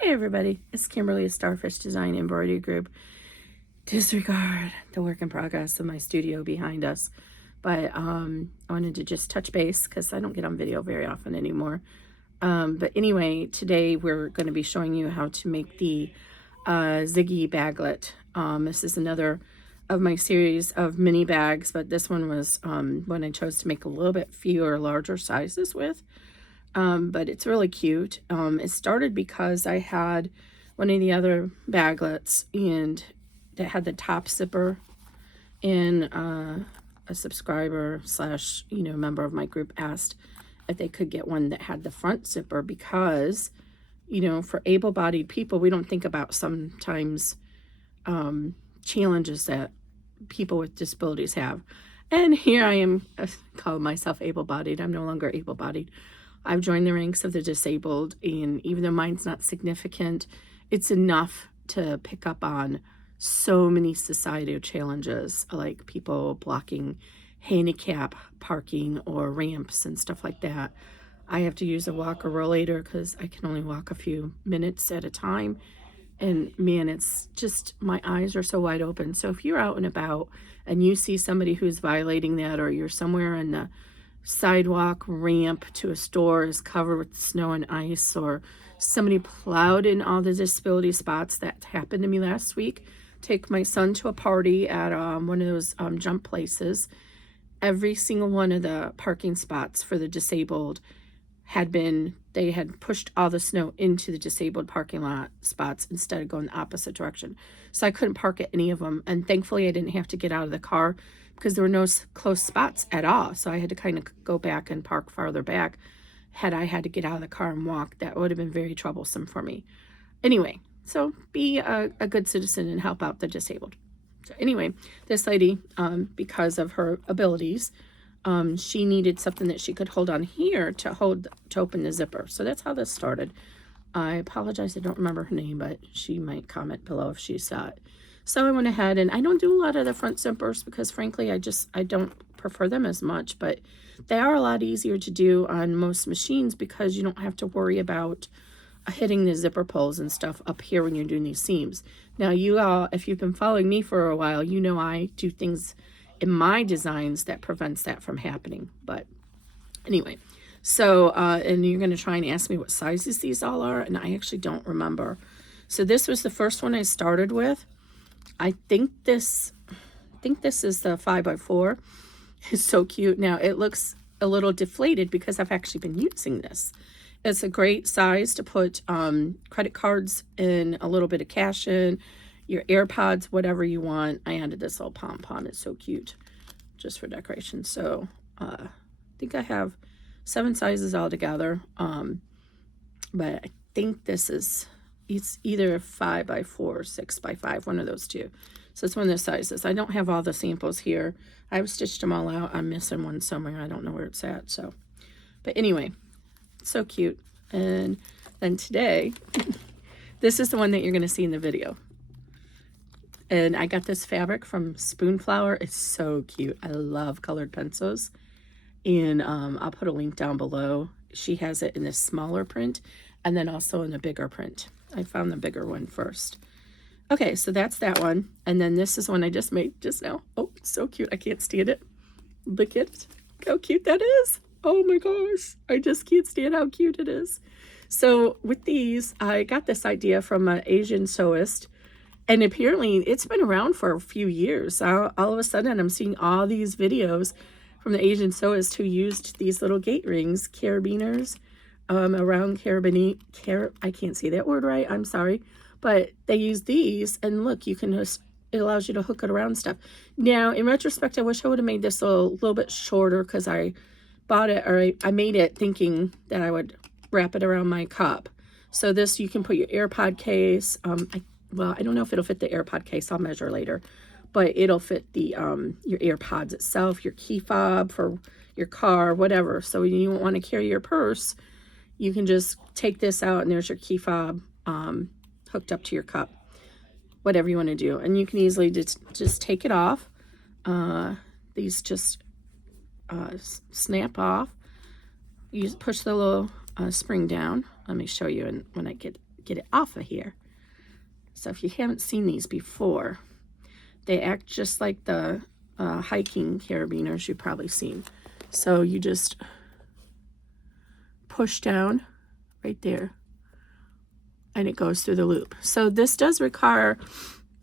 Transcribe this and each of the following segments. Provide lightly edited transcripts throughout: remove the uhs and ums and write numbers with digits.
Hey everybody, it's Kimberly of Starfish Design Embroidery Group. Disregard the work in progress of my studio behind us, but I wanted to just touch base because I don't get on video very often anymore. But anyway, today we're going to be showing you how to make the Zippy Baglet. This is another of my series of mini bags, but this one was one I chose to make a little bit fewer, larger sizes with. But it's really cute. It started because I had one of the other baglets and that had the top zipper, and a subscriber slash member of my group asked if they could get one that had the front zipper because for able-bodied people, we don't think about sometimes challenges that people with disabilities have. And here I am, calling myself able-bodied. I'm no longer able-bodied. I've joined the ranks of the disabled, and even though mine's not significant, it's enough to pick up on so many societal challenges, like people blocking handicap parking or ramps and stuff like that. I have to use a walker rollator because I can only walk a few minutes at a time. And man, it's just, my eyes are so wide open. So if you're out and about and you see somebody who's violating that, or you're somewhere in the sidewalk ramp to a store is covered with snow and ice, or somebody plowed in all the disability spots, that happened to me last week. Take my son to a party at one of those jump places. Every single one of the parking spots for the disabled they had pushed all the snow into the disabled parking lot spots instead of going the opposite direction. So I couldn't park at any of them. And thankfully I didn't have to get out of the car because there were no close spots at all. So I had to kind of go back and park farther back. Had I had to get out of the car and walk, that would have been very troublesome for me. Anyway, so be a good citizen and help out the disabled. So anyway, this lady, because of her abilities, she needed something that she could hold on here to open the zipper. So that's how this started. I apologize, I don't remember her name, but she might comment below if she saw it. So I went ahead, and I don't do a lot of the front zippers because frankly I don't prefer them as much, but they are a lot easier to do on most machines because you don't have to worry about hitting the zipper pulls and stuff up here when you're doing these seams. Now you all, if you've been following me for a while, you know I do things in my designs that prevents that from happening. But anyway, so and you're going to try and ask me what sizes these all are, and I actually don't remember. So this was the first one I started with. I think this is the 5x4. It's so cute. Now it looks a little deflated because I've actually been using this. It's a great size to put credit cards in, a little bit of cash in, your AirPods, whatever you want. I added this little pom-pom. It's so cute, just for decoration. So I think I have 7 sizes altogether. But I think it's either 5x4 or 6x5, one of those two. So it's one of those sizes. I don't have all the samples here. I've stitched them all out. I'm missing one somewhere. I don't know where it's at. So, but anyway, so cute. And then today, this is the one that you're going to see in the video. And I got this fabric from Spoonflower. It's so cute. I love colored pencils. And I'll put a link down below. She has it in this smaller print and then also in a bigger print. I found the bigger one first. Okay, so that's that one. And then this is one I just made just now. Oh, it's so cute. I can't stand it. Look at how cute that is. Oh my gosh. I just can't stand how cute it is. So with these, I got this idea from an Asian sewist. And apparently it's been around for a few years. All of a sudden I'm seeing all these videos from the Asian sewist who used these little gate rings, carabiners, around I can't say that word right, I'm sorry, but they use these, and look, you can just, it allows you to hook it around stuff. Now in retrospect, I wish I would have made this a little bit shorter because I bought it, or I made it thinking that I would wrap it around my cup. So this, you can put your AirPod case. Well, I don't know if it'll fit the AirPod case, I'll measure later, but it'll fit the your AirPods itself, your key fob for your car, whatever. So when you don't want to carry your purse, you can just take this out and there's your key fob hooked up to your cup, whatever you want to do. And you can easily just take it off. These just snap off. You just push the little spring down. Let me show you when I get get it off of here. So if you haven't seen these before, they act just like the hiking carabiners you've probably seen. So you just push down right there and it goes through the loop. So this does require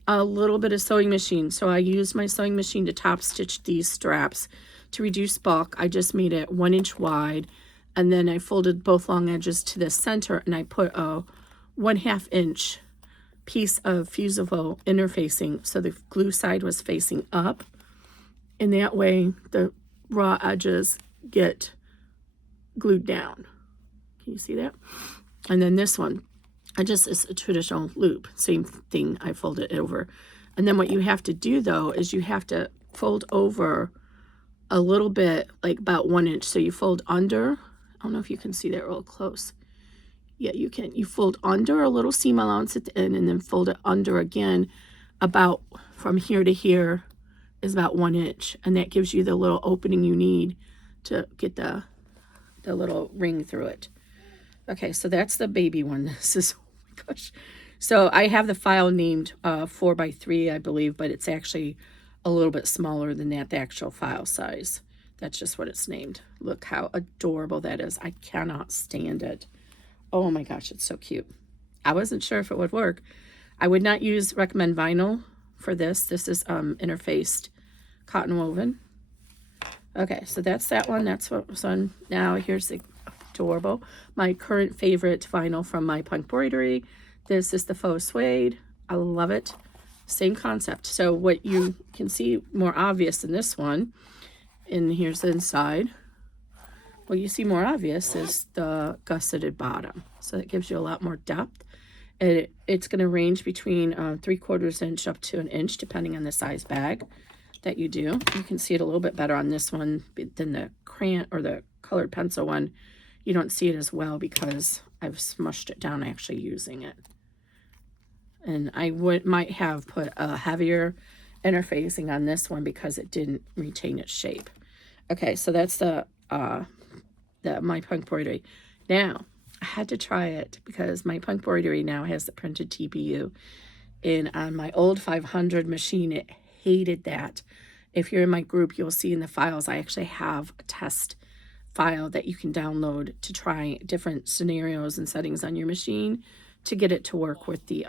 a little bit of sewing machine. So I used my sewing machine to top stitch these straps to reduce bulk. I just made it 1 inch wide, and then I folded both long edges to the center, and I put a 1/2 inch piece of fusible interfacing so the glue side was facing up, and that way the raw edges get glued down. Can you see that? And then this one, it's a traditional loop, same thing, I folded it over. And then what you have to do though is you have to fold over a little bit, like about 1 inch. So you fold under, I don't know if you can see that real close. Yeah, you can. You fold under a little seam allowance at the end, and then fold it under again about from here to here is about 1 inch. And that gives you the little opening you need to get the little ring through it. Okay, so that's the baby one. This is, oh my gosh. So I have the file named 4x3, I believe, but it's actually a little bit smaller than that, the actual file size. That's just what it's named. Look how adorable that is. I cannot stand it. Oh my gosh, it's so cute. I wasn't sure if it would work. I would not recommend vinyl for this. This is interfaced cotton woven. Okay, so that's that one. That's what was on. Now here's the adorable. My current favorite vinyl from my punk embroidery. This is the faux suede. I love it. Same concept. So what you can see more obvious in this one, and here's the inside. What you see more obvious is the gusseted bottom. So that gives you a lot more depth. And it's going to range between 3/4 inch up to 1 inch, depending on the size bag that you do. You can see it a little bit better on this one than the crayon or the colored pencil one. You don't see it as well because I've smushed it down actually using it. And I might have put a heavier interfacing on this one because it didn't retain its shape. Okay, so that's the my punk embroidery. Now, I had to try it because my punk embroidery now has the printed TPU. And on my old 500 machine, it hated that. If you're in my group, you'll see in the files, I actually have a test file that you can download to try different scenarios and settings on your machine to get it to work with the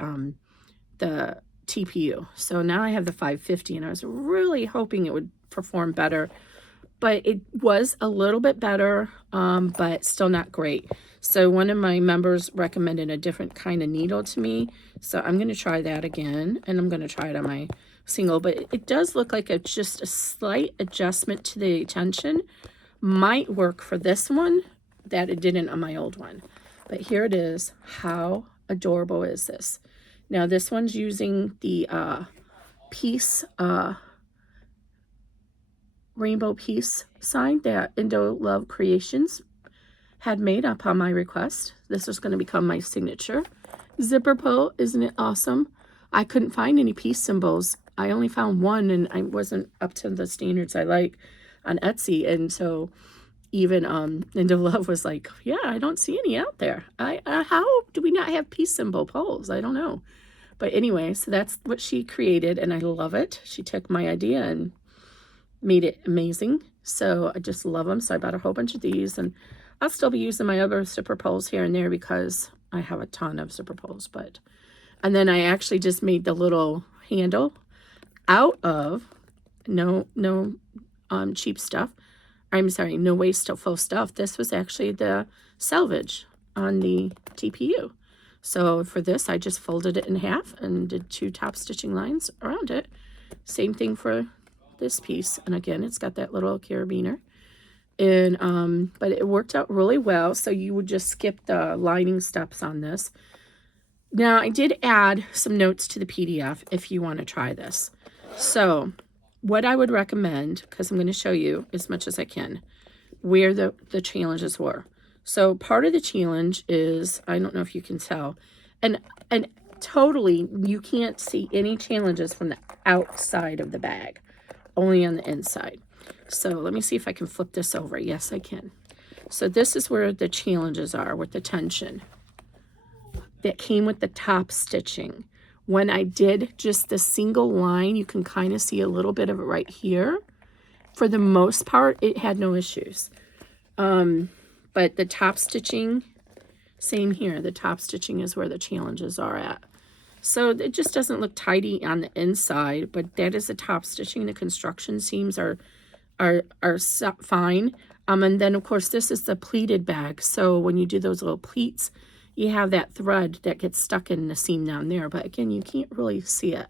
TPU. So now I have the 550, and I was really hoping it would perform better, but it was a little bit better, but still not great. So one of my members recommended a different kind of needle to me, so I'm going to try that again, and I'm going to try it on my single. But it does look like it's just a slight adjustment to the tension might work for this one that it didn't on my old one. But here it is. How adorable is this? Now this one's using the peace rainbow peace sign that Indo Love Creations had made upon my request. This was going to become my signature zipper pull. Isn't it awesome? I couldn't find any peace symbols. I only found one, and I wasn't up to the standards I like on Etsy. And so even Indo Love was like, yeah, I don't see any out there. How do we not have peace symbol pulls? I don't know. But anyway, so that's what she created, and I love it. She took my idea and made it amazing. So I just love them. So I bought a whole bunch of these, and I'll still be using my other zipper pulls here and there because I have a ton of zipper pulls. And then I actually just made the little handle out of no cheap stuff. I'm sorry, no waste of faux stuff. This was actually the selvage on the TPU. So for this, I just folded it in half and did 2 top stitching lines around it. Same thing for this piece. And again, it's got that little carabiner. And but it worked out really well. So you would just skip the lining steps on this. Now, I did add some notes to the PDF if you want to try this. So what I would recommend, because I'm going to show you as much as I can, where the challenges were. So part of the challenge is, I don't know if you can tell, and totally you can't see any challenges from the outside of the bag, only on the inside. So let me see if I can flip this over. Yes, I can. So this is where the challenges are with the tension. that came with the top stitching. When I did just the single line, you can kind of see a little bit of it right here. For the most part, it had no issues. But the top stitching, same here. The top stitching is where the challenges are at. So it just doesn't look tidy on the inside, but that is the top stitching. The construction seams are fine. And then of course this is the pleated bag. So when you do those little pleats, you have that thread that gets stuck in the seam down there. But again, you can't really see it.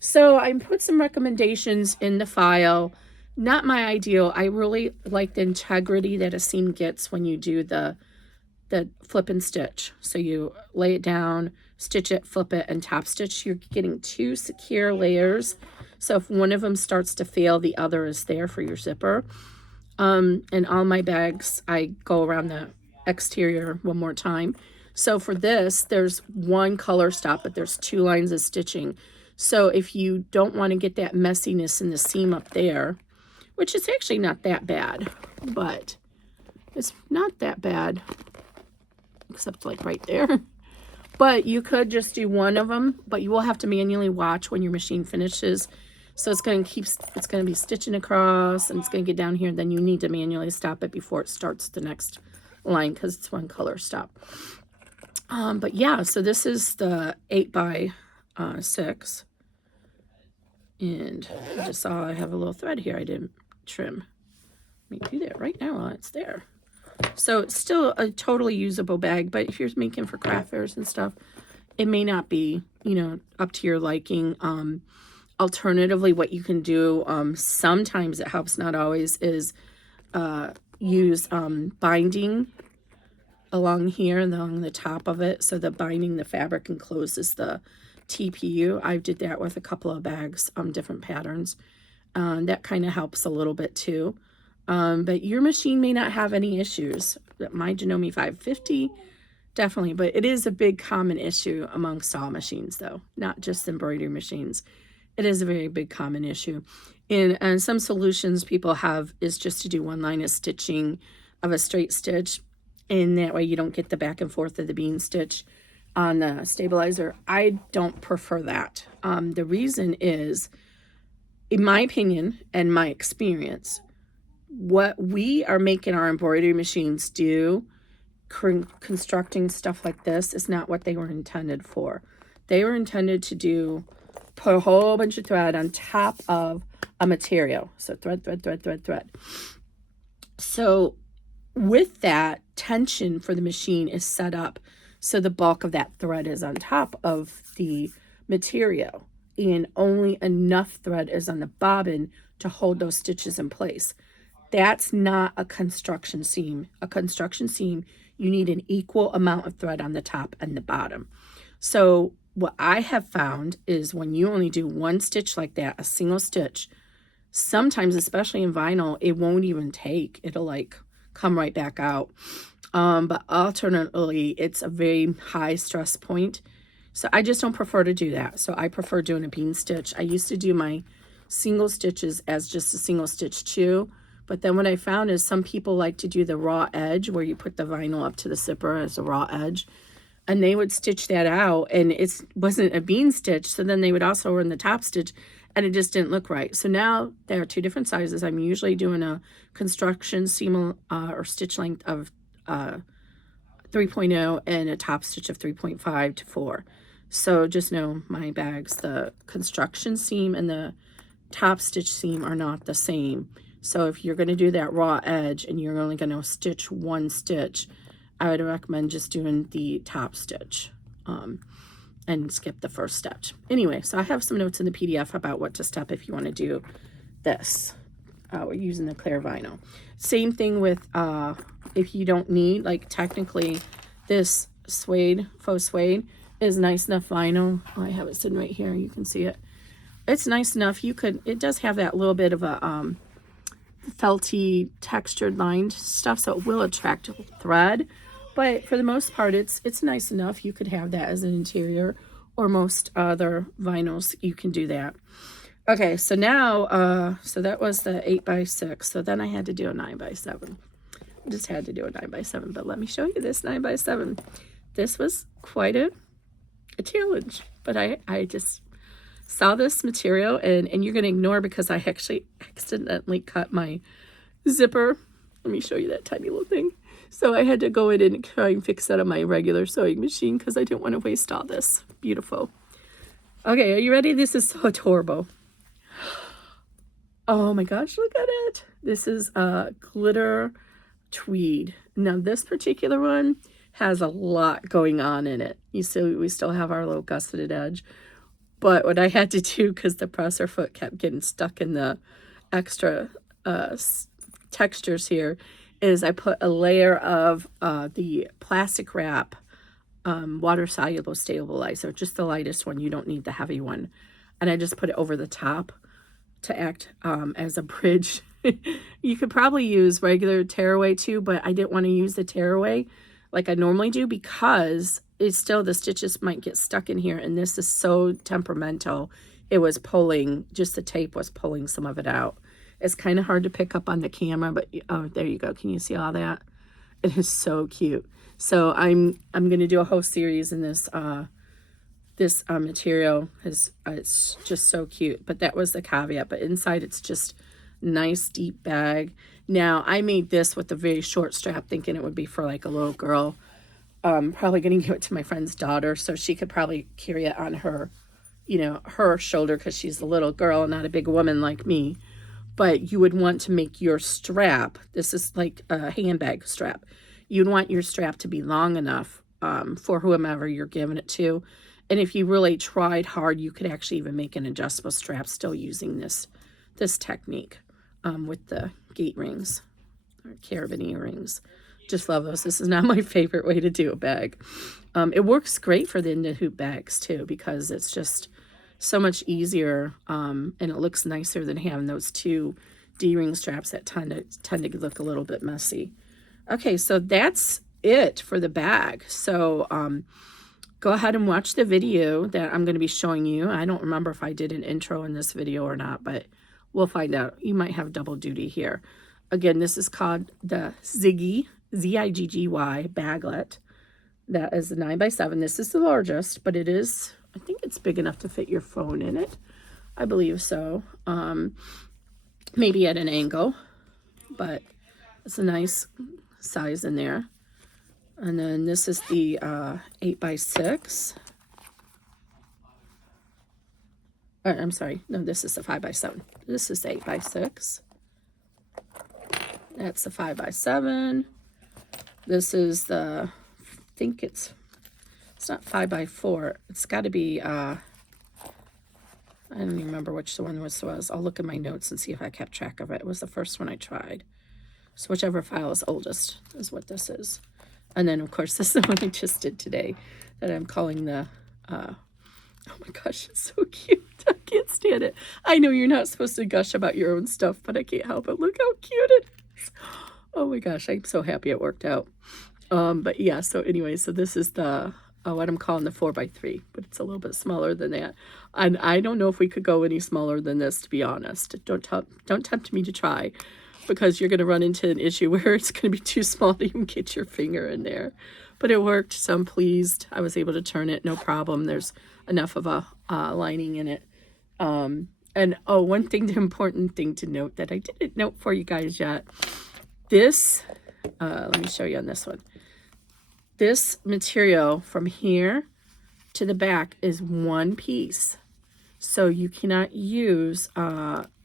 So I put some recommendations in the file. Not my ideal. I really like the integrity that a seam gets when you do the flip and stitch. So you lay it down, stitch it, flip it, and top stitch. You're getting 2 secure layers. So if one of them starts to fail, the other is there for your zipper. And all my bags, I go around the exterior one more time. So for this, there's 1 color stop, but there's 2 lines of stitching. So if you don't want to get that messiness in the seam up there, which is actually not that bad, but it's not that bad, except like right there. But you could just do 1 of them, but you will have to manually watch when your machine finishes. So it's going to be stitching across, and it's going to get down here. Then you need to manually stop it before it starts the next line, because it's 1 color stop. But yeah, so this is the 8x6, and I just saw I have a little thread here I didn't trim. Let me do that right now while it's there. So it's still a totally usable bag, but if you're making for craft fairs and stuff, it may not be, you know, up to your liking. Alternatively, what you can do, sometimes it helps, not always, is use binding along here and along the top of it, so the binding the fabric encloses the TPU. I did that with a couple of bags, different patterns. That kind of helps a little bit too. But your machine may not have any issues. My Janome 550, definitely, but it is a big common issue amongst all machines though, not just embroidery machines. It is a very big common issue. And some solutions people have is just to do 1 line of stitching of a straight stitch, and that way you don't get the back and forth of the bean stitch on the stabilizer. I don't prefer that. The reason is, in my opinion and my experience, what we are making our embroidery machines do, constructing stuff like this, is not what they were intended for. They were intended to put a whole bunch of thread on top of a material. So thread, thread, thread, thread, thread. So with that, tension for the machine is set up so the bulk of that thread is on top of the material, and only enough thread is on the bobbin to hold those stitches in place. That's not a construction seam. A construction seam, you need an equal amount of thread on the top and the bottom. So what I have found is when you only do 1 stitch like that, a single stitch, sometimes, especially in vinyl, it won't even take. It'll like come right back out. But alternately, it's a very high stress point. So I just don't prefer to do that. So I prefer doing a bean stitch. I used to do my single stitches as just a single stitch too. But then what I found is some people like to do the raw edge, where you put the vinyl up to the zipper as a raw edge. And they would stitch that out, and it wasn't a bean stitch. So then they would also run the top stitch, and it just didn't look right. So now there are 2 different sizes. I'm usually doing a construction seam or stitch length of 3.0 and a top stitch of 3.5 to 4. So just know my bags, the construction seam and the top stitch seam are not the same. So if you're going to do that raw edge and you're only going to stitch 1 stitch, I would recommend just doing the top stitch and skip the first stitch. Anyway, so I have some notes in the PDF about what to step if you want to do this. We're using the clear vinyl. Same thing with if you don't need, like technically this suede, faux suede is nice enough vinyl. Oh, I have it sitting right here. You can see it. It's nice enough. You could, it does have that little bit of a felty textured lined stuff, so it will attract thread. But for the most part, it's nice enough. You could have that as an interior, or most other vinyls, you can do that. Okay, so now, so that was the 8x6. So then I had to do a 9x7. I just had to do a 9x7, but let me show you this 9x7. This was quite a a challenge. But I just saw this material, and you're going to ignore because I actually accidentally cut my zipper. Let me show you that tiny little thing. So I had to go in and try and fix that on my regular sewing machine because I didn't want to waste all this. Beautiful. Okay, are you ready? This is so adorable. Oh my gosh, look at it. This is glitter tweed. Now this particular one has a lot going on in it. You see, we still have our little gusseted edge. But what I had to do, because the presser foot kept getting stuck in the extra textures here, is I put a layer of the plastic wrap water-soluble stabilizer, just the lightest one. You don't need the heavy one. And I just put it over the top to act as a bridge. You could probably use regular tearaway too, but I didn't want to use the tearaway like I normally do because it's still, the stitches might get stuck in here, and this is so temperamental. It was pulling, just the tape was pulling some of it out. It's kind of hard to pick up on the camera, but oh, there you go. Can you see all that? It is so cute. So I'm going to do a whole series in this material. It's just so cute. But that was the caveat. But inside it's just nice deep bag. Now I made this with a very short strap, thinking it would be for like a little girl. Probably going to give it to my friend's daughter so she could probably carry it on her, you know, her shoulder because she's a little girl, not a big woman like me. But you would want to make your strap, this is like a handbag strap, you'd want your strap to be long enough for whomever you're giving it to. And if you really tried hard, you could actually even make an adjustable strap still using this technique with the gate rings or carabiner rings. Just love those. This is not my favorite way to do a bag. It works great for the into hoop bags too because it's just so much easier and it looks nicer than having those two D-ring straps that tend to look a little bit messy. Okay, so that's it for the bag. So go ahead and watch the video that I'm going to be showing you. I don't remember if I did an intro in this video or not, but we'll find out. You might have double duty here. Again, this is called the Ziggy, Z-I-G-G-Y Baglet. That is the 9x7. This is the largest, but it is, I think it's big enough to fit your phone in it. I believe so. Maybe at an angle, but it's a nice size in there. And then this is the 8x6. I'm sorry. No, this is the 5x7. This is the 8x6. That's the 5x7. This is the, I think it's not 5x4. It's got to be, I don't even remember which the one this was. I'll look at my notes and see if I kept track of it. It was the first one I tried. So whichever file is oldest is what this is. And then, of course, this is the one I just did today that I'm calling the, oh my gosh, it's so cute. I can't stand it. I know you're not supposed to gush about your own stuff, but I can't help it. Look how cute it is. Oh my gosh, I'm so happy it worked out. But yeah, so anyway, so this is the, what I'm calling the 4x3, but it's a little bit smaller than that. And I don't know if we could go any smaller than this, to be honest. Don't tempt me to try, because you're going to run into an issue where it's going to be too small to even get your finger in there. But it worked, so I'm pleased. I was able to turn it, no problem. There's enough of a lining in it. And oh, one thing, the important thing to note that I didn't note for you guys yet. This, let me show you on this one. This material from here to the back is one piece. So you cannot use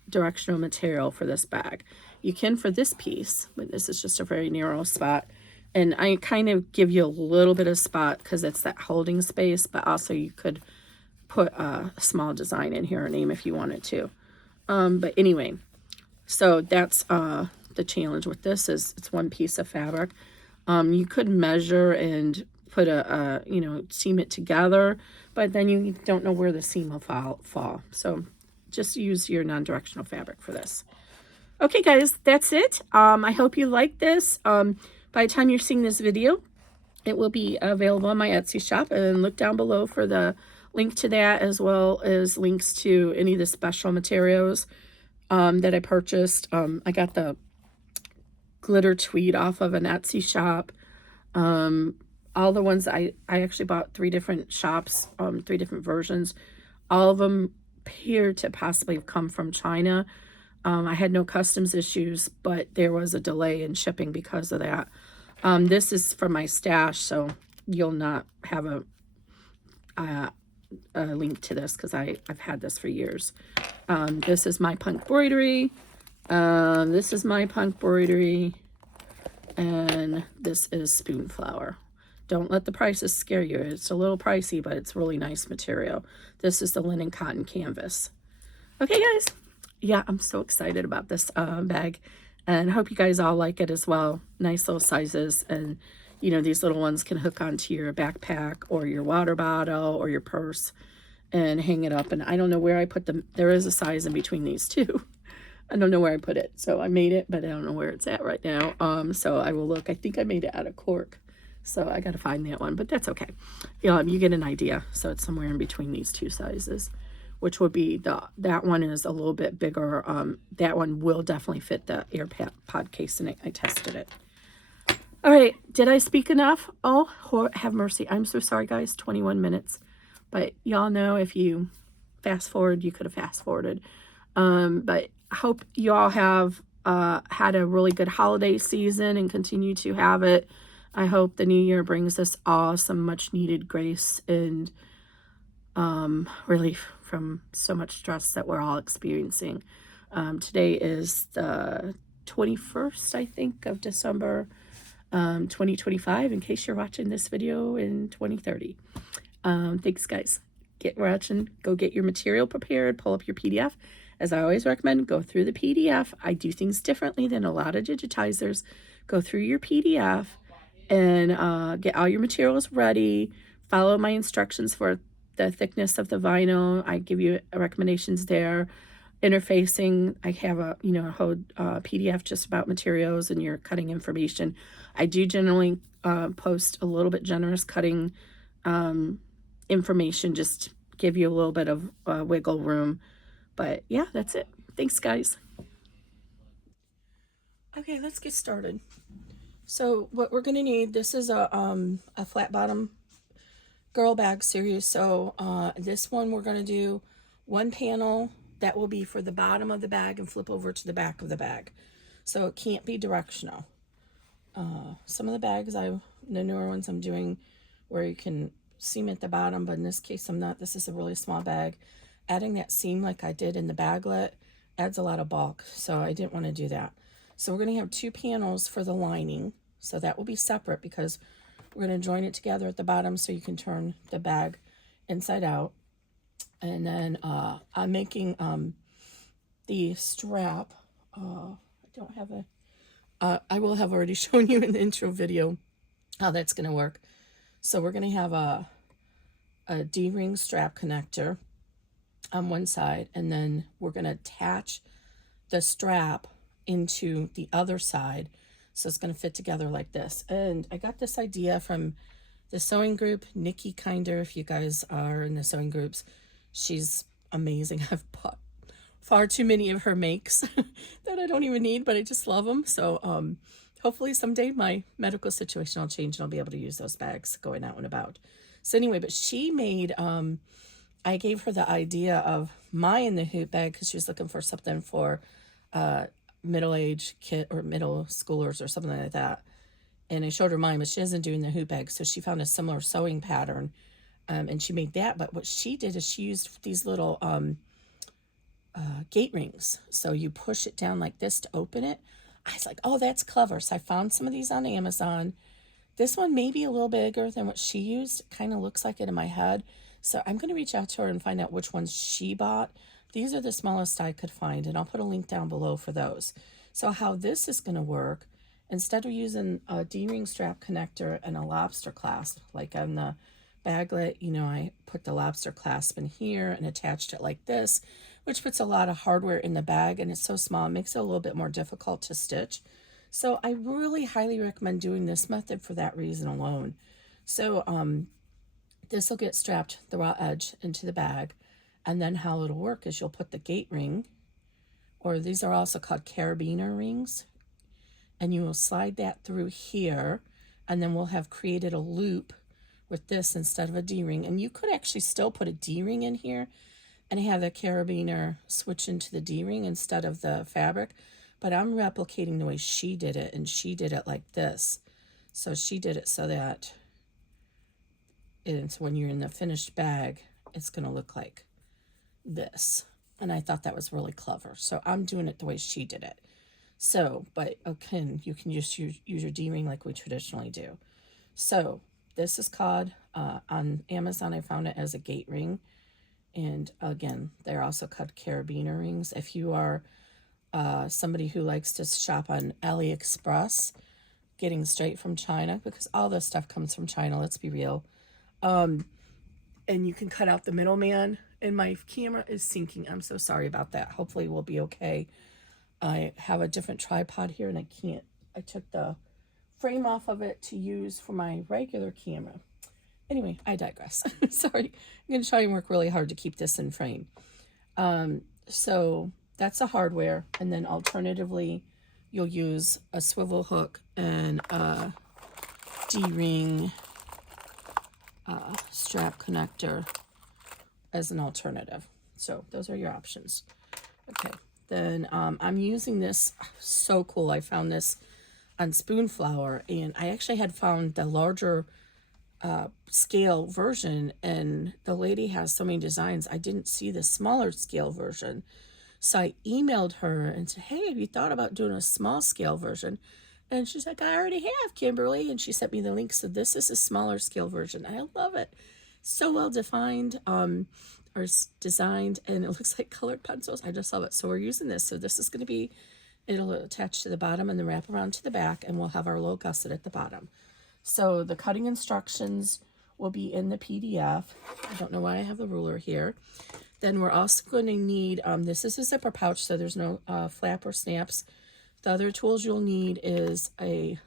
directional material for this bag. You can for this piece, but this is just a very narrow spot. And I kind of give you a little bit of spot because it's that holding space, but also you could put a small design in here or name if you wanted to. But anyway, so that's the challenge with this is it's one piece of fabric. You could measure and put you know, seam it together, but then you don't know where the seam will fall. So just use your non-directional fabric for this. Okay, guys, that's it. I hope you like this. By the time you're seeing this video, it will be available on my Etsy shop, and look down below for the link to that, as well as links to any of the special materials that I purchased. I got the glitter tweed off of an Etsy shop. all the ones I actually bought 3 different shops, 3 different versions. All of them appear to possibly have come from China. I had no customs issues, but there was a delay in shipping because of that. This is from my stash, so you'll not have a link to this because I've had this for years. This is my punk embroidery. This is my punk embroidery. And this is spoon flower. Don't let the prices scare you. It's a little pricey, but it's really nice material. This is the linen cotton canvas. Okay, guys. Yeah, I'm so excited about this bag. And I hope you guys all like it as well. Nice little sizes. And, you know, these little ones can hook onto your backpack or your water bottle or your purse and hang it up. And I don't know where I put them. There is a size in between these two. I don't know where I put it. So I made it, but I don't know where it's at right now. So I will look. I think I made it out of cork. So I got to find that one, but that's okay. You get an idea. So it's somewhere in between these two sizes, which would be that one is a little bit bigger. That one will definitely fit the AirPod case in it. I tested it. All right. Did I speak enough? Oh, have mercy. I'm so sorry, guys. 21 minutes. But y'all know if you fast forward, you could have fast forwarded. But I hope you all have had a really good holiday season and continue to have it. I hope the new year brings us all some much needed grace and relief from so much stress that we're all experiencing. Today is the 21st, I think, of December 2025, in case you're watching this video in 2030. Thanks, guys. Get watching. Go get your material prepared. Pull up your PDF. As I always recommend, go through the PDF. I do things differently than a lot of digitizers. Go through your PDF and get all your materials ready. Follow my instructions for the thickness of the vinyl. I give you recommendations there. Interfacing, I have a whole PDF just about materials and your cutting information. I do generally post a little bit generous cutting information, just give you a little bit of wiggle room. But yeah, that's it. Thanks, guys. Okay, let's get started. So what we're gonna need, this is a flat bottom girl bag series. So this one we're gonna do one panel that will be for the bottom of the bag and flip over to the back of the bag. So it can't be directional. Some of the bags, the newer ones I'm doing where you can seam at the bottom, but in this case I'm not. This is a really small bag. Adding that seam like I did in the baglet adds a lot of bulk, so I didn't want to do that. So we're going to have 2 panels for the lining, so that will be separate because we're going to join it together at the bottom so you can turn the bag inside out. And then I'm making the strap. I don't have I will have already shown you in the intro video how that's going to work. So we're going to have a D-ring strap connector on one side, and then we're going to attach the strap into the other side, so it's going to fit together like this. And I got this idea from the sewing group, Nikki Kinder. If you guys are in the sewing groups, she's amazing. I've bought far too many of her makes that I don't even need, but I just love them. So hopefully someday my medical situation will change and I'll be able to use those bags going out and about. So anyway, but she made I gave her the idea of mine the hoop bag because she was looking for something for middle-aged kid or middle schoolers or something like that. And I showed her mine, but she isn't doing the hoop bag. So she found a similar sewing pattern and she made that. But what she did is she used these little gate rings. So you push it down like this to open it. I was like, oh, that's clever. So I found some of these on Amazon. This one may be a little bigger than what she used. Kind of looks like it in my head. So I'm going to reach out to her and find out which ones she bought. These are the smallest I could find, and I'll put a link down below for those. So how this is going to work, instead of using a D-ring strap connector and a lobster clasp, like on the baglet, I put the lobster clasp in here and attached it like this, which puts a lot of hardware in the bag, and it's so small, it makes it a little bit more difficult to stitch. So I really highly recommend doing this method for that reason alone. So this will get strapped the raw edge into the bag, and then how it'll work is you'll put the gate ring, or these are also called carabiner rings, and you will slide that through here, and then we'll have created a loop with this instead of a D-ring. And you could actually still put a D-ring in here and have the carabiner switch into the D-ring instead of the fabric. But I'm replicating the way she did it, and she did it like this. So she did it so that it's when you're in the finished bag, it's going to look like this. And I thought that was really clever. So I'm doing it the way she did it. So, but again, you can just use your D-ring like we traditionally do. So this is called, on Amazon, I found it as a gate ring. And again, they're also called carabiner rings. If you are somebody who likes to shop on AliExpress, getting straight from China, because all this stuff comes from China, let's be real. And you can cut out the middleman. And my camera is sinking. I'm so sorry about that. Hopefully we'll be okay. I have a different tripod here and I can't. I took the frame off of it to use for my regular camera. Anyway, I digress. Sorry. I'm going to try and work really hard to keep this in frame. So that's the hardware. And then alternatively, you'll use a swivel hook and a D-ring strap connector as an alternative. So those are your options. Okay, then I'm using this, so cool. I found this on Spoonflower, and I actually had found the larger scale version, and the lady has so many designs. I didn't see the smaller scale version. So I emailed her and said, hey, have you thought about doing a small scale version? And she's like, I already have, Kimberly. And she sent me the link. So this is a smaller scale version. I love it. So well defined, or designed, and it looks like colored pencils. I just love it. So we're using this. So this is going to be, it'll attach to the bottom and then wrap around to the back, and we'll have our little gusset at the bottom. So the cutting instructions will be in the PDF. I don't know why I have the ruler here. Then we're also going to need, this is a zipper pouch, so there's no flap or snaps. The other tools you'll need is a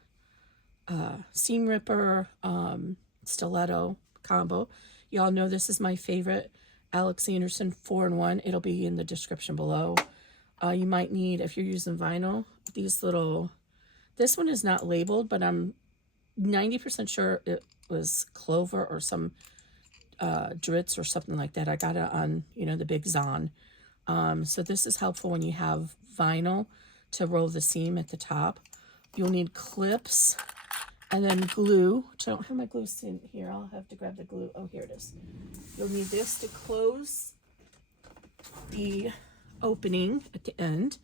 seam ripper, stiletto combo. Y'all know this is my favorite, Alex Anderson 4-in-1. It'll be in the description below. You might need, if you're using vinyl, these little, this one is not labeled, but I'm 90% sure it was clover or some Dritz or something like that. I got it on, you know, the big Zon. So this is helpful when you have vinyl to roll the seam at the top. You'll need clips and then glue. I don't have my glue in here. I'll have to grab the glue. Oh, here it is. You'll need this to close the opening at the end.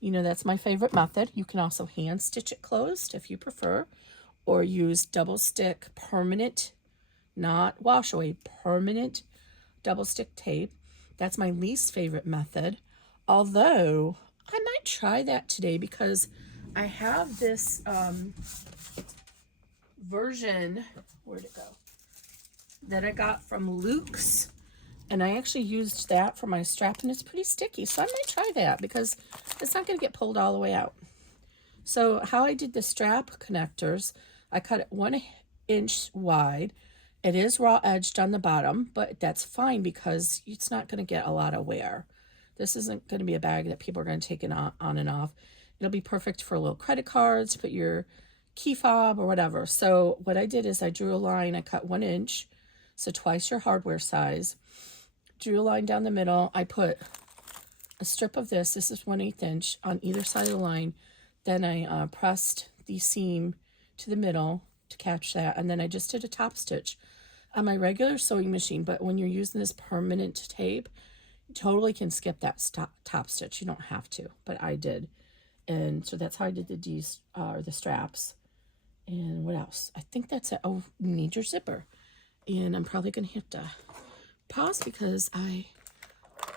You know, that's my favorite method. You can also hand stitch it closed if you prefer, or use double stick permanent, not wash away, permanent double stick tape. That's my least favorite method, although I might try that today because I have this version, where'd it go, that I got from Luke's, and I actually used that for my strap, and it's pretty sticky, so I might try that because it's not going to get pulled all the way out. So how I did the strap connectors, I cut it 1 inch wide. It is raw edged on the bottom, but that's fine because it's not going to get a lot of wear. This isn't going to be a bag that people are going to take it on and off. It'll be perfect for little credit cards, put your key fob or whatever. So what I did is I drew a line. I cut 1 inch, so twice your hardware size. Drew a line down the middle. I put a strip of this. This is 1/8 inch on either side of the line. Then I pressed the seam to the middle to catch that, and then I just did a top stitch on my regular sewing machine. But when you're using this permanent tape, you totally can skip that top stitch. You don't have to, but I did. And so that's how I did the straps. And what else? I think that's it. Oh, you need your zipper. And I'm probably going to have to pause because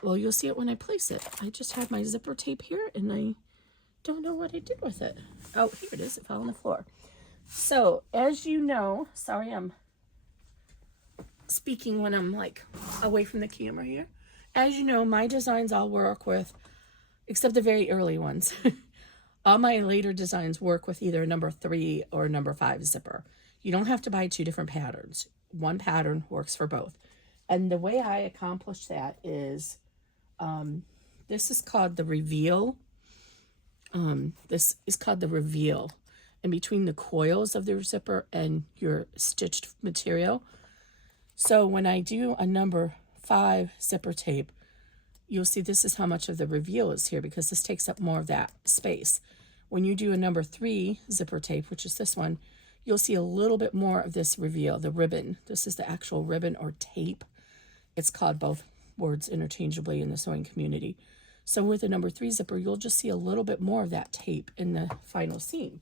well, you'll see it when I place it. I just had my zipper tape here and I don't know what I did with it. Oh, here it is. It fell on the floor. So as you know, sorry, I'm speaking when I'm like away from the camera here. As you know, my designs all work with, except the very early ones. All my later designs work with either a number 3 or a number 5 zipper. You don't have to buy 2 different patterns. One pattern works for both. And the way I accomplish that is, this is called the reveal. This is called the reveal. in between the coils of the zipper and your stitched material. So when I do a number 5 zipper tape, you'll see this is how much of the reveal is here because this takes up more of that space. When you do a number 3 zipper tape, which is this one, you'll see a little bit more of this reveal, the ribbon. This is the actual ribbon or tape. It's called both words interchangeably in the sewing community. So with a number 3 zipper, you'll just see a little bit more of that tape in the final seam.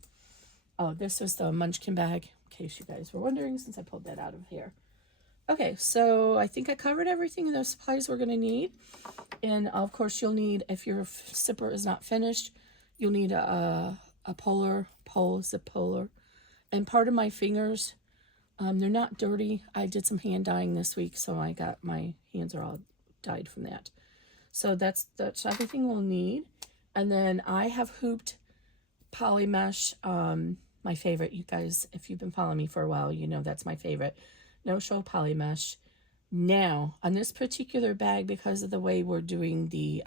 Oh, this was the Munchkin bag, in case you guys were wondering, since I pulled that out of here. Okay, so I think I covered everything in those supplies we're going to need. And of course, you'll need, if your zipper is not finished, you'll need a zip puller. And part of my fingers, they're not dirty. I did some hand dyeing this week, so my hands are all dyed from that. So that's everything we'll need. And then I have hooped poly mesh, my favorite. You guys, if you've been following me for a while, you know that's my favorite. No show poly mesh. Now on this particular bag, because of the way we're doing the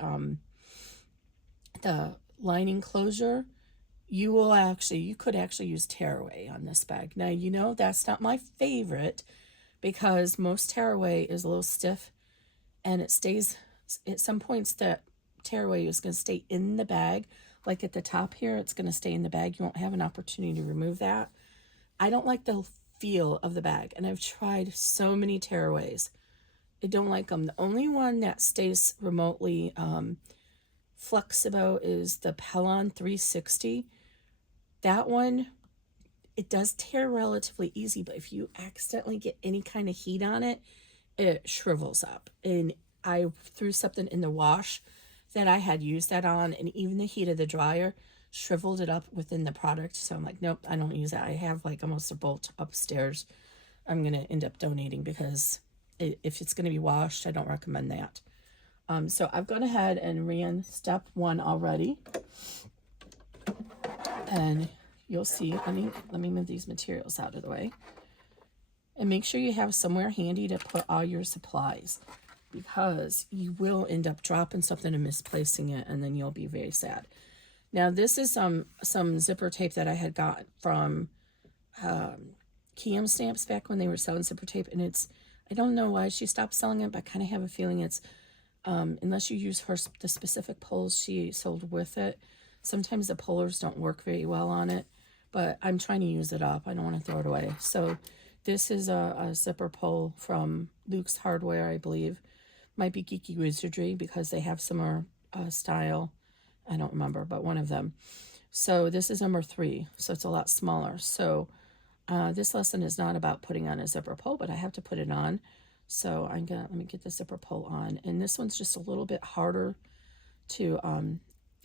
lining closure, you could actually use tearaway on this bag. Now, you know, that's not my favorite because most tearaway is a little stiff and it stays, at some points that tearaway is going to stay in the bag. Like at the top here, it's going to stay in the bag. You won't have an opportunity to remove that. I don't like the feel of the bag, and I've tried so many tearaways. I don't like them. The only one that stays remotely flexible is the Pellon 360. That one, it does tear relatively easy, but if you accidentally get any kind of heat on it, it shrivels up. And I threw something in the wash that I had used that on, and even the heat of the dryer shriveled it up within the product. So I'm like, nope, I don't use that. I have like almost a bolt upstairs I'm going to end up donating because if it's going to be washed, I don't recommend that. So I've gone ahead and ran step 1 already. And you'll see, let me move these materials out of the way. And make sure you have somewhere handy to put all your supplies, because you will end up dropping something and misplacing it, and then you'll be very sad. Now, this is some zipper tape that I had got from Kiam Stamps back when they were selling zipper tape, and I don't know why she stopped selling it, but I kind of have a feeling it's, unless you use the specific pulls she sold with it, sometimes the pullers don't work very well on it, but I'm trying to use it up. I don't want to throw it away. So this is a zipper pull from Luke's Hardware, I believe. Might be Geeky Wizardry because they have similar style. I don't remember, but one of them. So this is number 3, so it's a lot smaller. So this lesson is not about putting on a zipper pull, but I have to put it on. So let me get the zipper pull on. And this one's just a little bit harder to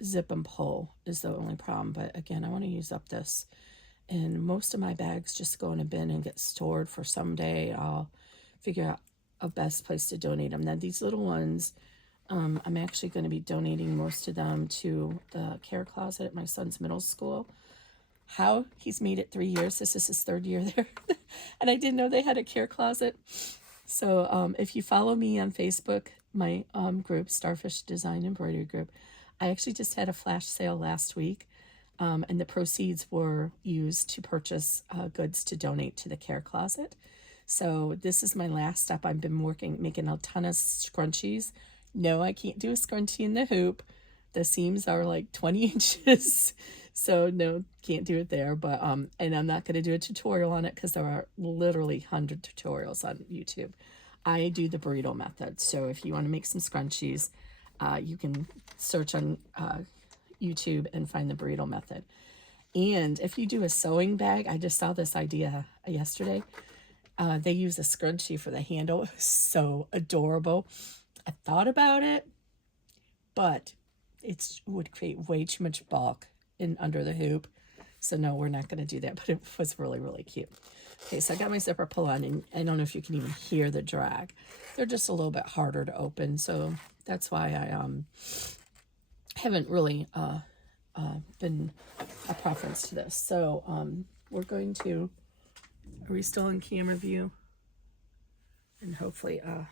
zip and pull is the only problem. But again, I want to use up this. And most of my bags just go in a bin and get stored for someday. I'll figure out a best place to donate them. Now these little ones, I'm actually going to be donating most of them to the care closet at my son's middle school. How? He's made it 3 years. This is his 3rd year there. And I didn't know they had a care closet. So if you follow me on Facebook, my group, Starfish Design Embroidery Group, I actually just had a flash sale last week. And the proceeds were used to purchase goods to donate to the care closet. So this is my last step. I've been making a ton of scrunchies. No, I can't do a scrunchie in the hoop. The seams are like 20 inches. So no, can't do it there. But and I'm not going to do a tutorial on it because there are literally 100 tutorials on YouTube. I do the burrito method. So if you want to make some scrunchies, you can search on YouTube and find the burrito method. And if you do a sewing bag, I just saw this idea yesterday. They use a scrunchie for the handle. It was so adorable. I thought about it, but it would create way too much bulk under the hoop. So no, we're not going to do that, but it was really, really cute. Okay, so I got my zipper pull on, and I don't know if you can even hear the drag. They're just a little bit harder to open, so that's why I haven't really been a preference to this. So we're going to, are we still in camera view? And hopefully, let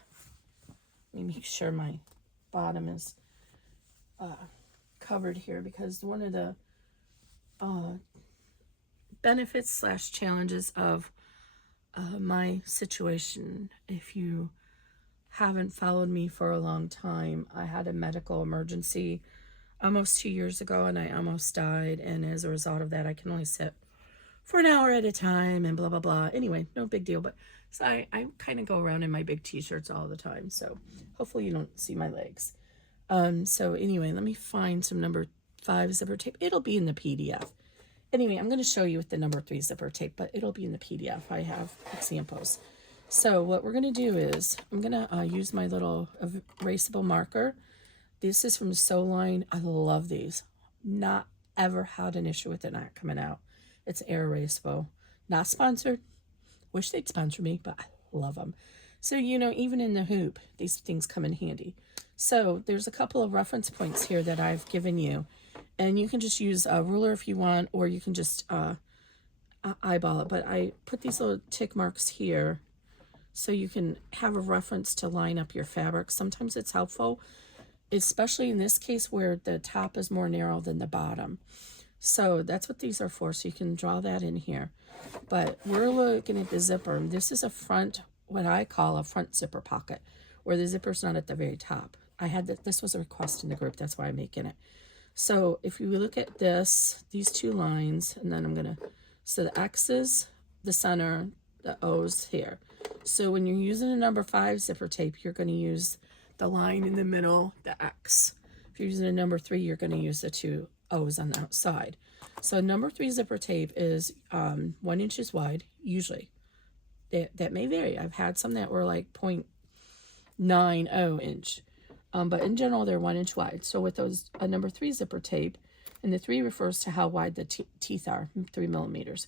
me make sure my bottom is covered here, because one of the benefits slash challenges of my situation. If you haven't followed me for a long time, I had a medical emergency almost 2 years ago, and I almost died. And as a result of that, I can only sit for an hour at a time and blah, blah, blah. Anyway, no big deal. But so I kind of go around in my big t-shirts all the time. So hopefully you don't see my legs. So anyway, let me find some number 5 zipper tape. It'll be in the PDF. Anyway, I'm going to show you with the number 3 zipper tape, but it'll be in the PDF. I have examples. So what we're going to do is I'm going to use my little erasable marker. This is from Sew Line. I love these. Not ever had an issue with it not coming out. It's air erasable. Not sponsored. Wish they'd sponsor me, but I love them. So, you know, even in the hoop, these things come in handy. So there's a couple of reference points here that I've given you. And you can just use a ruler if you want, or you can just eyeball it. But I put these little tick marks here so you can have a reference to line up your fabric. Sometimes it's helpful, especially in this case where the top is more narrow than the bottom. So that's what these are for. So you can draw that in here. But we're looking at the zipper. This is a front, what I call a front zipper pocket, where the zipper's not at the very top. I had that. This was a request in the group. That's why I'm making it. So if you look at this, these two lines, and then I'm going to, so the X's, the center, the O's here. So when you're using a number 5 zipper tape, you're going to use the line in the middle, the X. If you're using a number 3, you're going to use the 2 O's on the outside. So number 3 zipper tape is 1 inch wide, usually. That may vary. I've had some that were like 0.90 inch. But in general, they're 1 inch wide. So with those, a number 3 zipper tape, and the 3 refers to how wide the teeth are, 3 millimeters.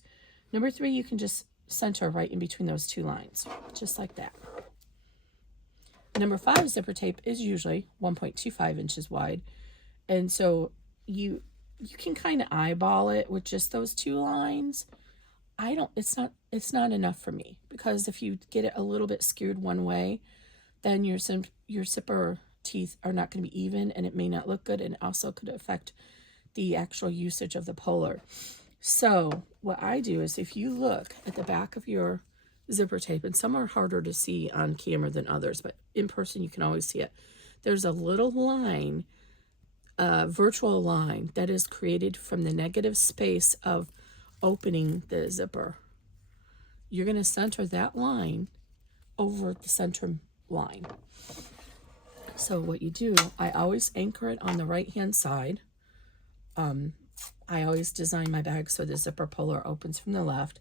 Number 3, you can just center right in between those 2 lines, just like that. Number 5 zipper tape is usually 1.25 inches wide. And so you can kind of eyeball it with just those 2 lines. It's not enough for me, because if you get it a little bit skewed one way, then your zipper teeth are not going to be even, and it may not look good, and also could affect the actual usage of the puller. So what I do is, if you look at the back of your zipper tape, and some are harder to see on camera than others, but in person you can always see it, there's a little line, virtual line, that is created from the negative space of opening the zipper. You're going to center that line over the center line. So what you do, I always anchor it on the right hand side. I always design my bag so the zipper puller opens from the left.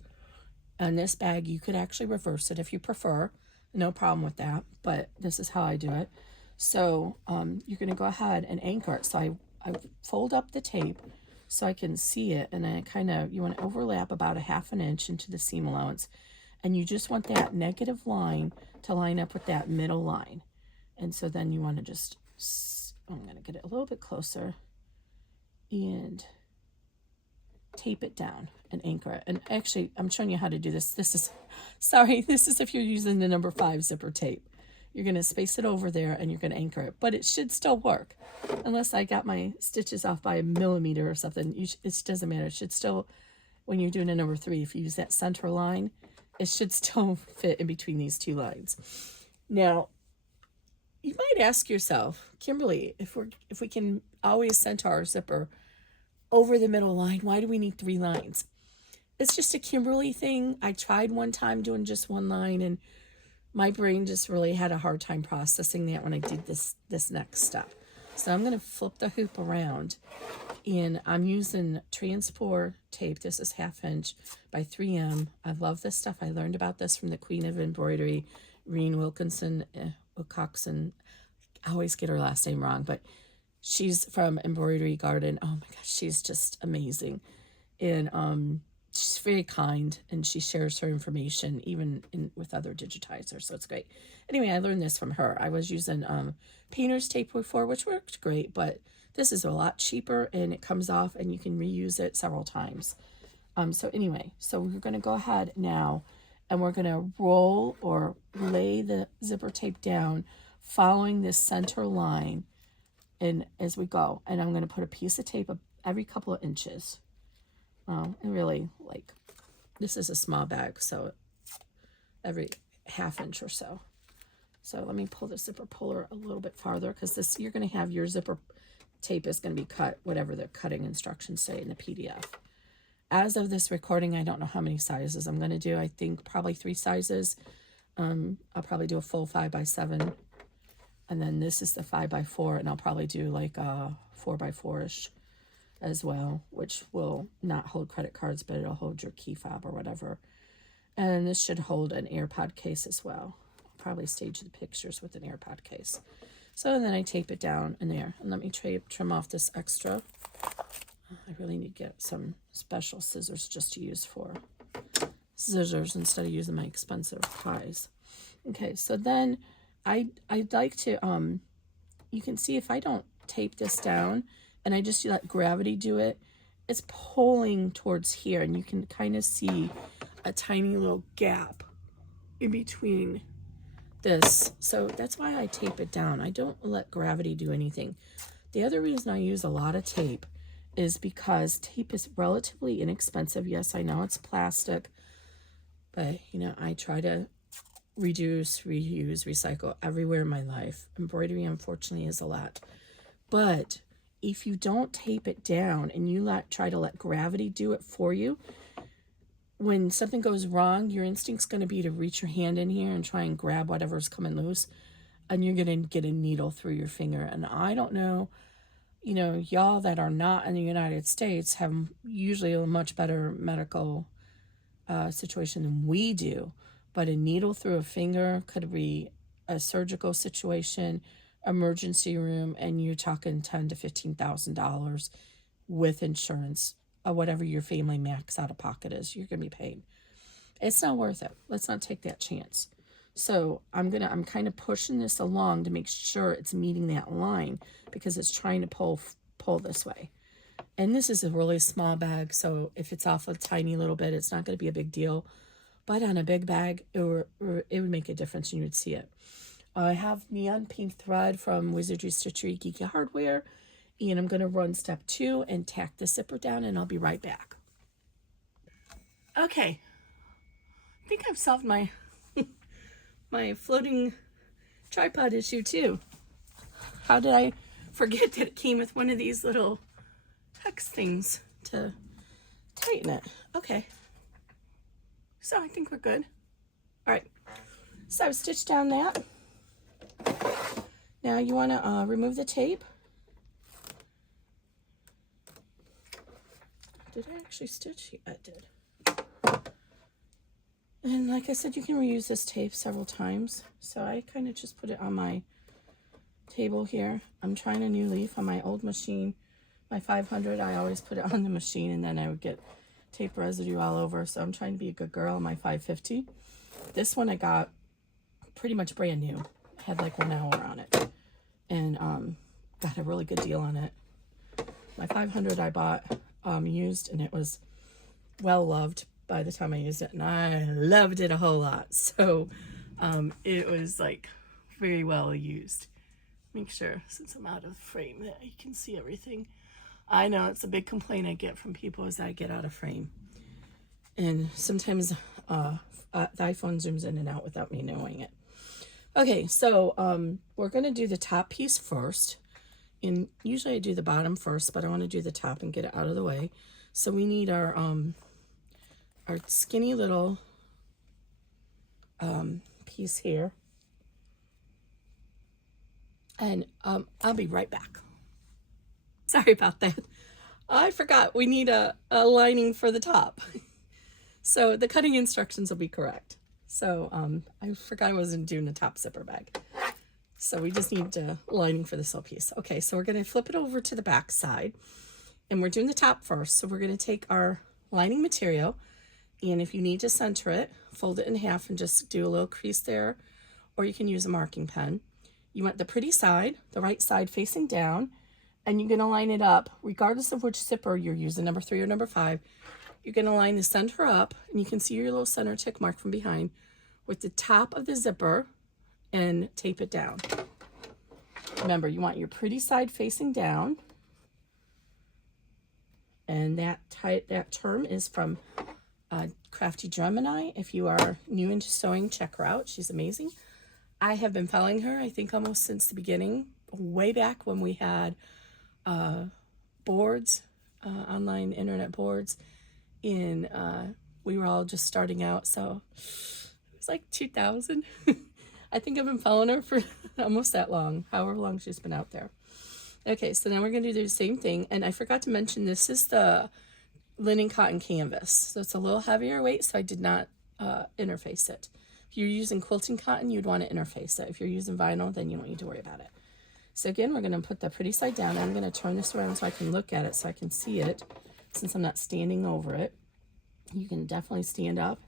And this bag, you could actually reverse it if you prefer. No problem with that, but this is how I do it. So you're going to go ahead and anchor it. So I fold up the tape so I can see it, and then you want to overlap about 1/2 inch into the seam allowance. And you just want that negative line to line up with that middle line. And so then you want to just, I'm going to get it a little bit closer and tape it down and anchor it. And actually, I'm showing you how to do this. This is if you're using the number 5 zipper tape. You're going to space it over there and you're going to anchor it. But it should still work. Unless I got my stitches off by 1 millimeter or something, it doesn't matter. It should still, when you're doing a number 3, if you use that center line, it should still fit in between these 2 lines. Now, you might ask yourself, Kimberly, if we can always center our zipper over the middle line, why do we need 3 lines? It's just a Kimberly thing. I tried one time doing just 1 line, and my brain just really had a hard time processing that when I did this next step. So I'm going to flip the hoop around, and I'm using transport tape. This is 1/2 inch by 3M. I love this stuff. I learned about this from the queen of embroidery, Reen Wilkinson. I always get her last name wrong, but she's from Embroidery Garden. Oh my gosh, she's just amazing. And she's very kind, and she shares her information even with other digitizers, so it's great. Anyway, I learned this from her. I was using painter's tape before, which worked great, but this is a lot cheaper, and it comes off, and you can reuse it several times. So anyway, so we're going to go ahead now, and we're going to roll or lay the zipper tape down following this center line, and as we go, and I'm going to put a piece of tape every couple of inches, and really like This is a small bag, so every ½ inch or so. So let me pull the zipper puller a little bit farther, because this, you're going to have your zipper tape is going to be cut, whatever the cutting instructions say in the PDF. As of this recording, I don't know how many sizes I'm going to do. I think probably 3 sizes. I'll probably do a full 5x7. And then this is the 5x4, and I'll probably do like a 4x4-ish as well, which will not hold credit cards, but it'll hold your key fob or whatever. And this should hold an AirPod case as well. I'll probably stage the pictures with an AirPod case. So then I tape it down in there. And let me trim off this extra. I really need to get some special scissors just to use for scissors instead of using my expensive ties. Okay, so then I'd like to, you can see if I don't tape this down and I just let gravity do it, it's pulling towards here, and you can kind of see a tiny little gap in between this. So that's why I tape it down. I don't let gravity do anything. The other reason I use a lot of tape is because tape is relatively inexpensive. Yes, I know it's plastic, but you know, I try to reduce, reuse, recycle everywhere in my life. Embroidery, unfortunately, is a lot. But if you don't tape it down and you try to let gravity do it for you, when something goes wrong, your instinct's going to be to reach your hand in here and try and grab whatever's coming loose, and you're going to get a needle through your finger. And I don't know, you know, y'all that are not in the United States have usually a much better medical situation than we do. But a needle through a finger could be a surgical situation, emergency room, and you're talking $10,000 to $15,000 with insurance, whatever your family max out of pocket is, you're gonna be paid. It's not worth it. Let's not take that chance. So I'm kind of pushing this along to make sure it's meeting that line, because it's trying to pull this way. And this is a really small bag, so if it's off a tiny little bit, it's not going to be a big deal. But on a big bag, it would make a difference, and you would see it. I have neon pink thread from Wizardry Stitchery Geeky Hardware, and I'm going to run step 2 and tack the zipper down, and I'll be right back. Okay, I think I've solved my my floating tripod issue too. How did I forget that it came with one of these little hex things to tighten it? Okay, so I think we're good. All right, so I've stitched down that. Now you want to remove the tape. Did I actually stitch? Yeah, I did. And like I said, you can reuse this tape several times. So I kind of just put it on my table here. I'm trying a new leaf on my old machine. My 500, I always put it on the machine, and then I would get tape residue all over. So I'm trying to be a good girl on my 550. This one I got pretty much brand new. Had like 1 hour on it. And got a really good deal on it. My 500 I bought used, and it was well loved by the time I used it, and I loved it a whole lot. So it was like very well used. Make sure, since I'm out of frame, that you can see everything. I know it's a big complaint I get from people is that I get out of frame, and sometimes the iPhone zooms in and out without me knowing it. Okay, so we're going to do the top piece first, and usually I do the bottom first, but I want to do the top and get it out of the way. So we need our skinny little piece here, and I'll be right back. Sorry about that. I forgot we need a lining for the top. So the cutting instructions will be correct. So I forgot I wasn't doing a top zipper bag. So we just need lining for this little piece. Okay, so we're going to flip it over to the back side, and we're doing the top first. So we're going to take our lining material, and if you need to center it, fold it in half and just do a little crease there, or you can use a marking pen. You want the pretty side, the right side facing down, and you're going to line it up regardless of which zipper you're using, number 3 or number 5. You're going to line the center up, and you can see your little center tick mark from behind with the top of the zipper, and tape it down. Remember, you want your pretty side facing down, and that term is from Crafty Gemini. If you are new into sewing, check her out. She's amazing. I have been following her, I think, almost since the beginning, way back when we had boards, online internet boards, in we were all just starting out, so it was like 2000. I think I've been following her for almost that long, however long she's been out there. Okay, so now we're going to do the same thing, and I forgot to mention this is the linen cotton canvas, so it's a little heavier weight, so I did not interface it. If you're using quilting cotton, you'd want to interface it. If you're using vinyl, then you don't need to worry about it. So again, we're going to put the pretty side down. I'm going to turn this around so I can look at it, so I can see it, since I'm not standing over it. You can definitely stand up.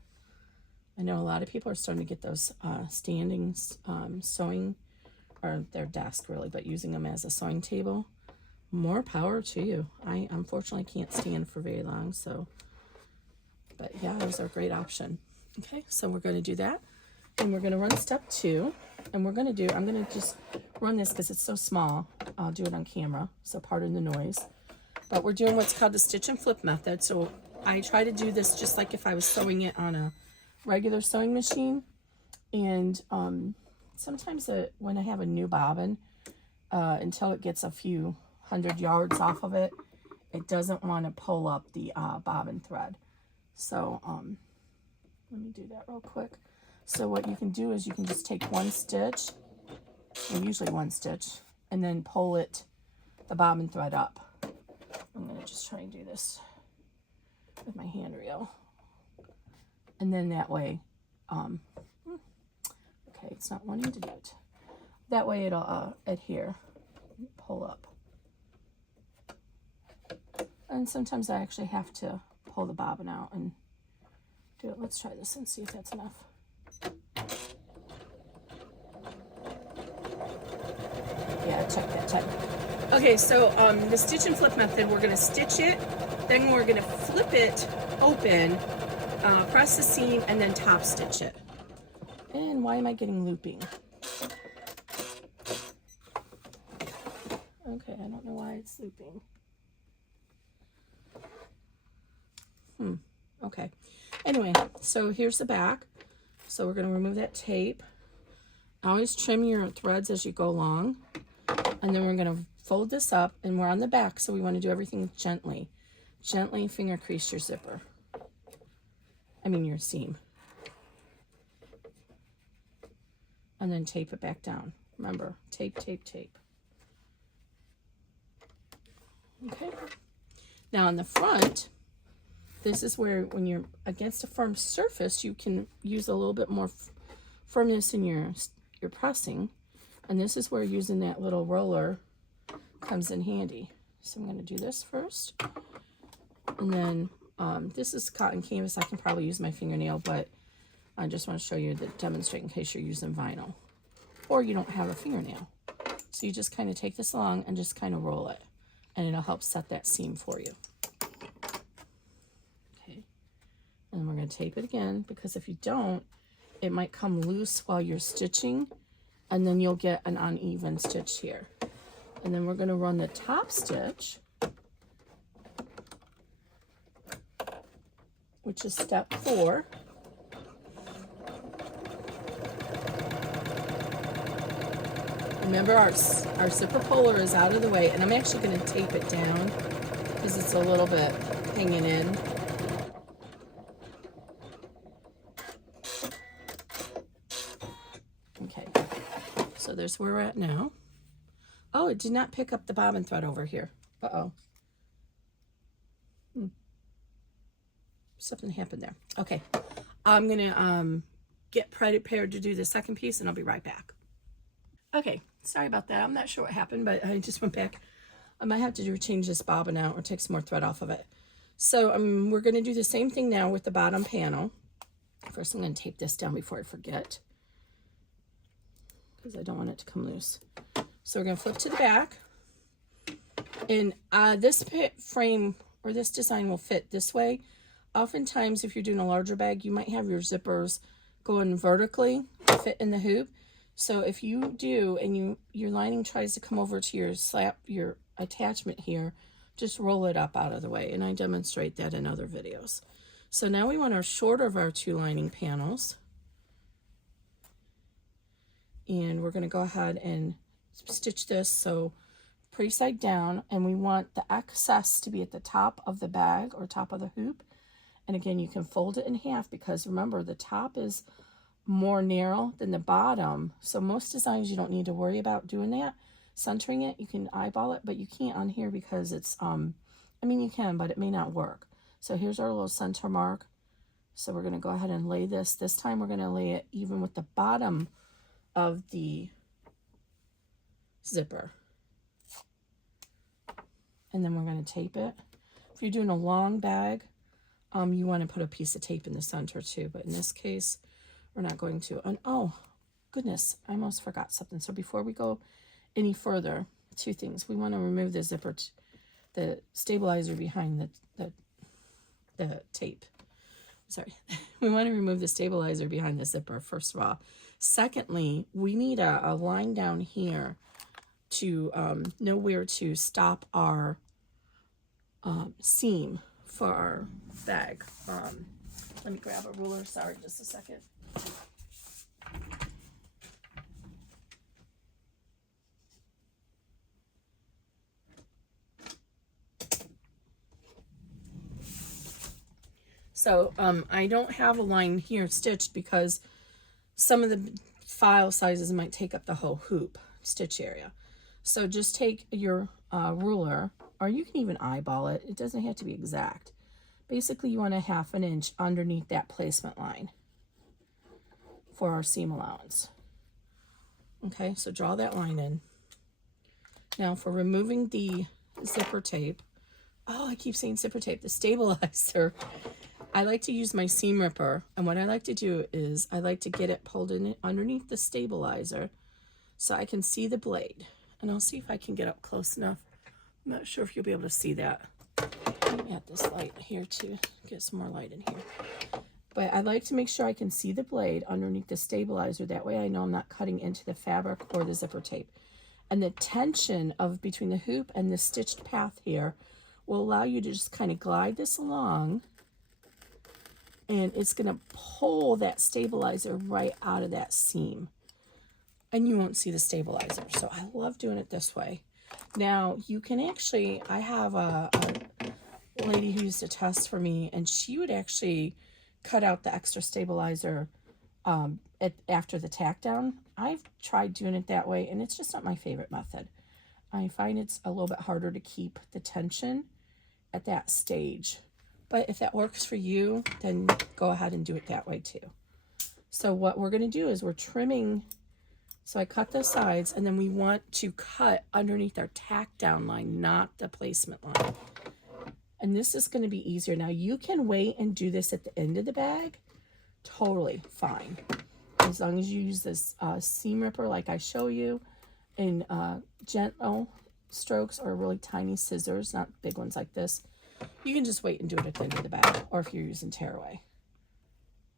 I know a lot of people are starting to get those standing sewing, or their desk really, but using them as a sewing table. More power to you. I unfortunately can't stand for very long, so, but yeah, those are a great option. Okay, so we're going to do that, and we're going to run step 2, and we're going to do, I'm going to just run this because it's so small. I'll do it on camera, so pardon the noise. But we're doing what's called the stitch and flip method. So I try to do this just like if I was sewing it on a regular sewing machine. And sometimes when I have a new bobbin, until it gets a few 100 yards off of it, it doesn't want to pull up the bobbin thread. So let me do that real quick. So what you can do is you can just take one stitch, or usually one stitch, and then pull it, the bobbin thread up. I'm going to just try and do this with my hand reel. And then that way, okay, it's not wanting to do it. That way it'll adhere, pull up. And sometimes I actually have to pull the bobbin out and do it. Let's try this and see if that's enough. Yeah, check that time. Okay, so the stitch and flip method, we're going to stitch it, then we're going to flip it open, press the seam, and then top stitch it. And why am I getting looping? Okay, I don't know why it's looping. Okay. Anyway, so here's the back. So we're going to remove that tape. Always trim your threads as you go along. And then we're going to fold this up, and we're on the back, so we want to do everything gently. Gently finger crease your zipper. I mean your seam. And then tape it back down. Remember, tape, tape, tape. Okay. Now on the front, this is where when you're against a firm surface, you can use a little bit more firmness in your pressing. And this is where using that little roller comes in handy. So I'm going to do this first. And then this is cotton canvas. I can probably use my fingernail, but I just want to show you to demonstrate in case you're using vinyl. Or you don't have a fingernail. So you just kind of take this along and just kind of roll it. And it'll help set that seam for you. Okay. And then we're going to tape it again, because if you don't, it might come loose while you're stitching. And then you'll get an uneven stitch here. And then we're going to run the top stitch, which is step 4. Remember, our zipper puller is out of the way, and I'm actually going to tape it down because it's a little bit hanging in. Okay, so there's where we're at now. Oh, it did not pick up the bobbin thread over here. Uh-oh. Something happened there. Okay, I'm going to get prepared to do the second piece, and I'll be right back. Okay, sorry about that. I'm not sure what happened, but I just went back. I might have to change this bobbin out or take some more thread off of it. So we're going to do the same thing now with the bottom panel. First, I'm going to tape this down before I forget, because I don't want it to come loose. So we're going to flip to the back. And this frame or this design will fit this way. Oftentimes, if you're doing a larger bag, you might have your zippers going vertically to fit in the hoop. So if you do, and your lining tries to come over to your attachment here, just roll it up out of the way. And I demonstrate that in other videos. So now we want our shorter of our two lining panels. And we're going to go ahead and stitch this so pretty side down, and we want the excess to be at the top of the bag or top of the hoop. And again, you can fold it in half because remember the top is more narrow than the bottom. So most designs you don't need to worry about doing that. Centering it, you can eyeball it, but you can't on here because it's, I mean you can, but it may not work. So here's our little center mark. So we're going to go ahead and lay this. This time we're going to lay it even with the bottom of the zipper. And then we're going to tape it. If you're doing a long bag, you want to put a piece of tape in the center too, but in this case, we're not going to. And oh, goodness, I almost forgot something. So before we go any further, two things. We want to remove the zipper, the stabilizer behind the tape. Sorry. We want to remove the stabilizer behind the zipper, first of all. Secondly, we need a line down here to know where to stop our seam for our bag. Let me grab a ruler. Sorry, just a second. So I don't have a line here stitched because some of the file sizes might take up the whole hoop stitch area. So just take your ruler, or you can even eyeball it. It doesn't have to be exact. Basically, you want a 1/2 inch underneath that placement line for our seam allowance. Okay, so draw that line in. Now for removing the zipper tape, oh, I keep saying zipper tape, the stabilizer, I like to use my seam ripper, and what I like to do is I like to get it pulled in underneath the stabilizer so I can see the blade. And I'll see if I can get up close enough. I'm not sure if you'll be able to see that. Let me add this light here to get some more light in here. But I like to make sure I can see the blade underneath the stabilizer. That way I know I'm not cutting into the fabric or the zipper tape. And the tension of between the hoop and the stitched path here will allow you to just kind of glide this along, and it's going to pull that stabilizer right out of that seam. And you won't see the stabilizer. So I love doing it this way. Now you can actually, I have a lady who used to test for me, and she would actually cut out the extra stabilizer after the tack down. I've tried doing it that way, and it's just not my favorite method. I find it's a little bit harder to keep the tension at that stage. But if that works for you, then go ahead and do it that way too. So what we're going to do is we're trimming. So I cut the sides, and then we want to cut underneath our tack down line, not the placement line. And this is going to be easier. Now you can wait and do this at the end of the bag. Totally fine. As long as you use this seam ripper like I show you, in gentle strokes or really tiny scissors, not big ones like this. You can just wait and do it at the end of the bag, or if you're using tearaway.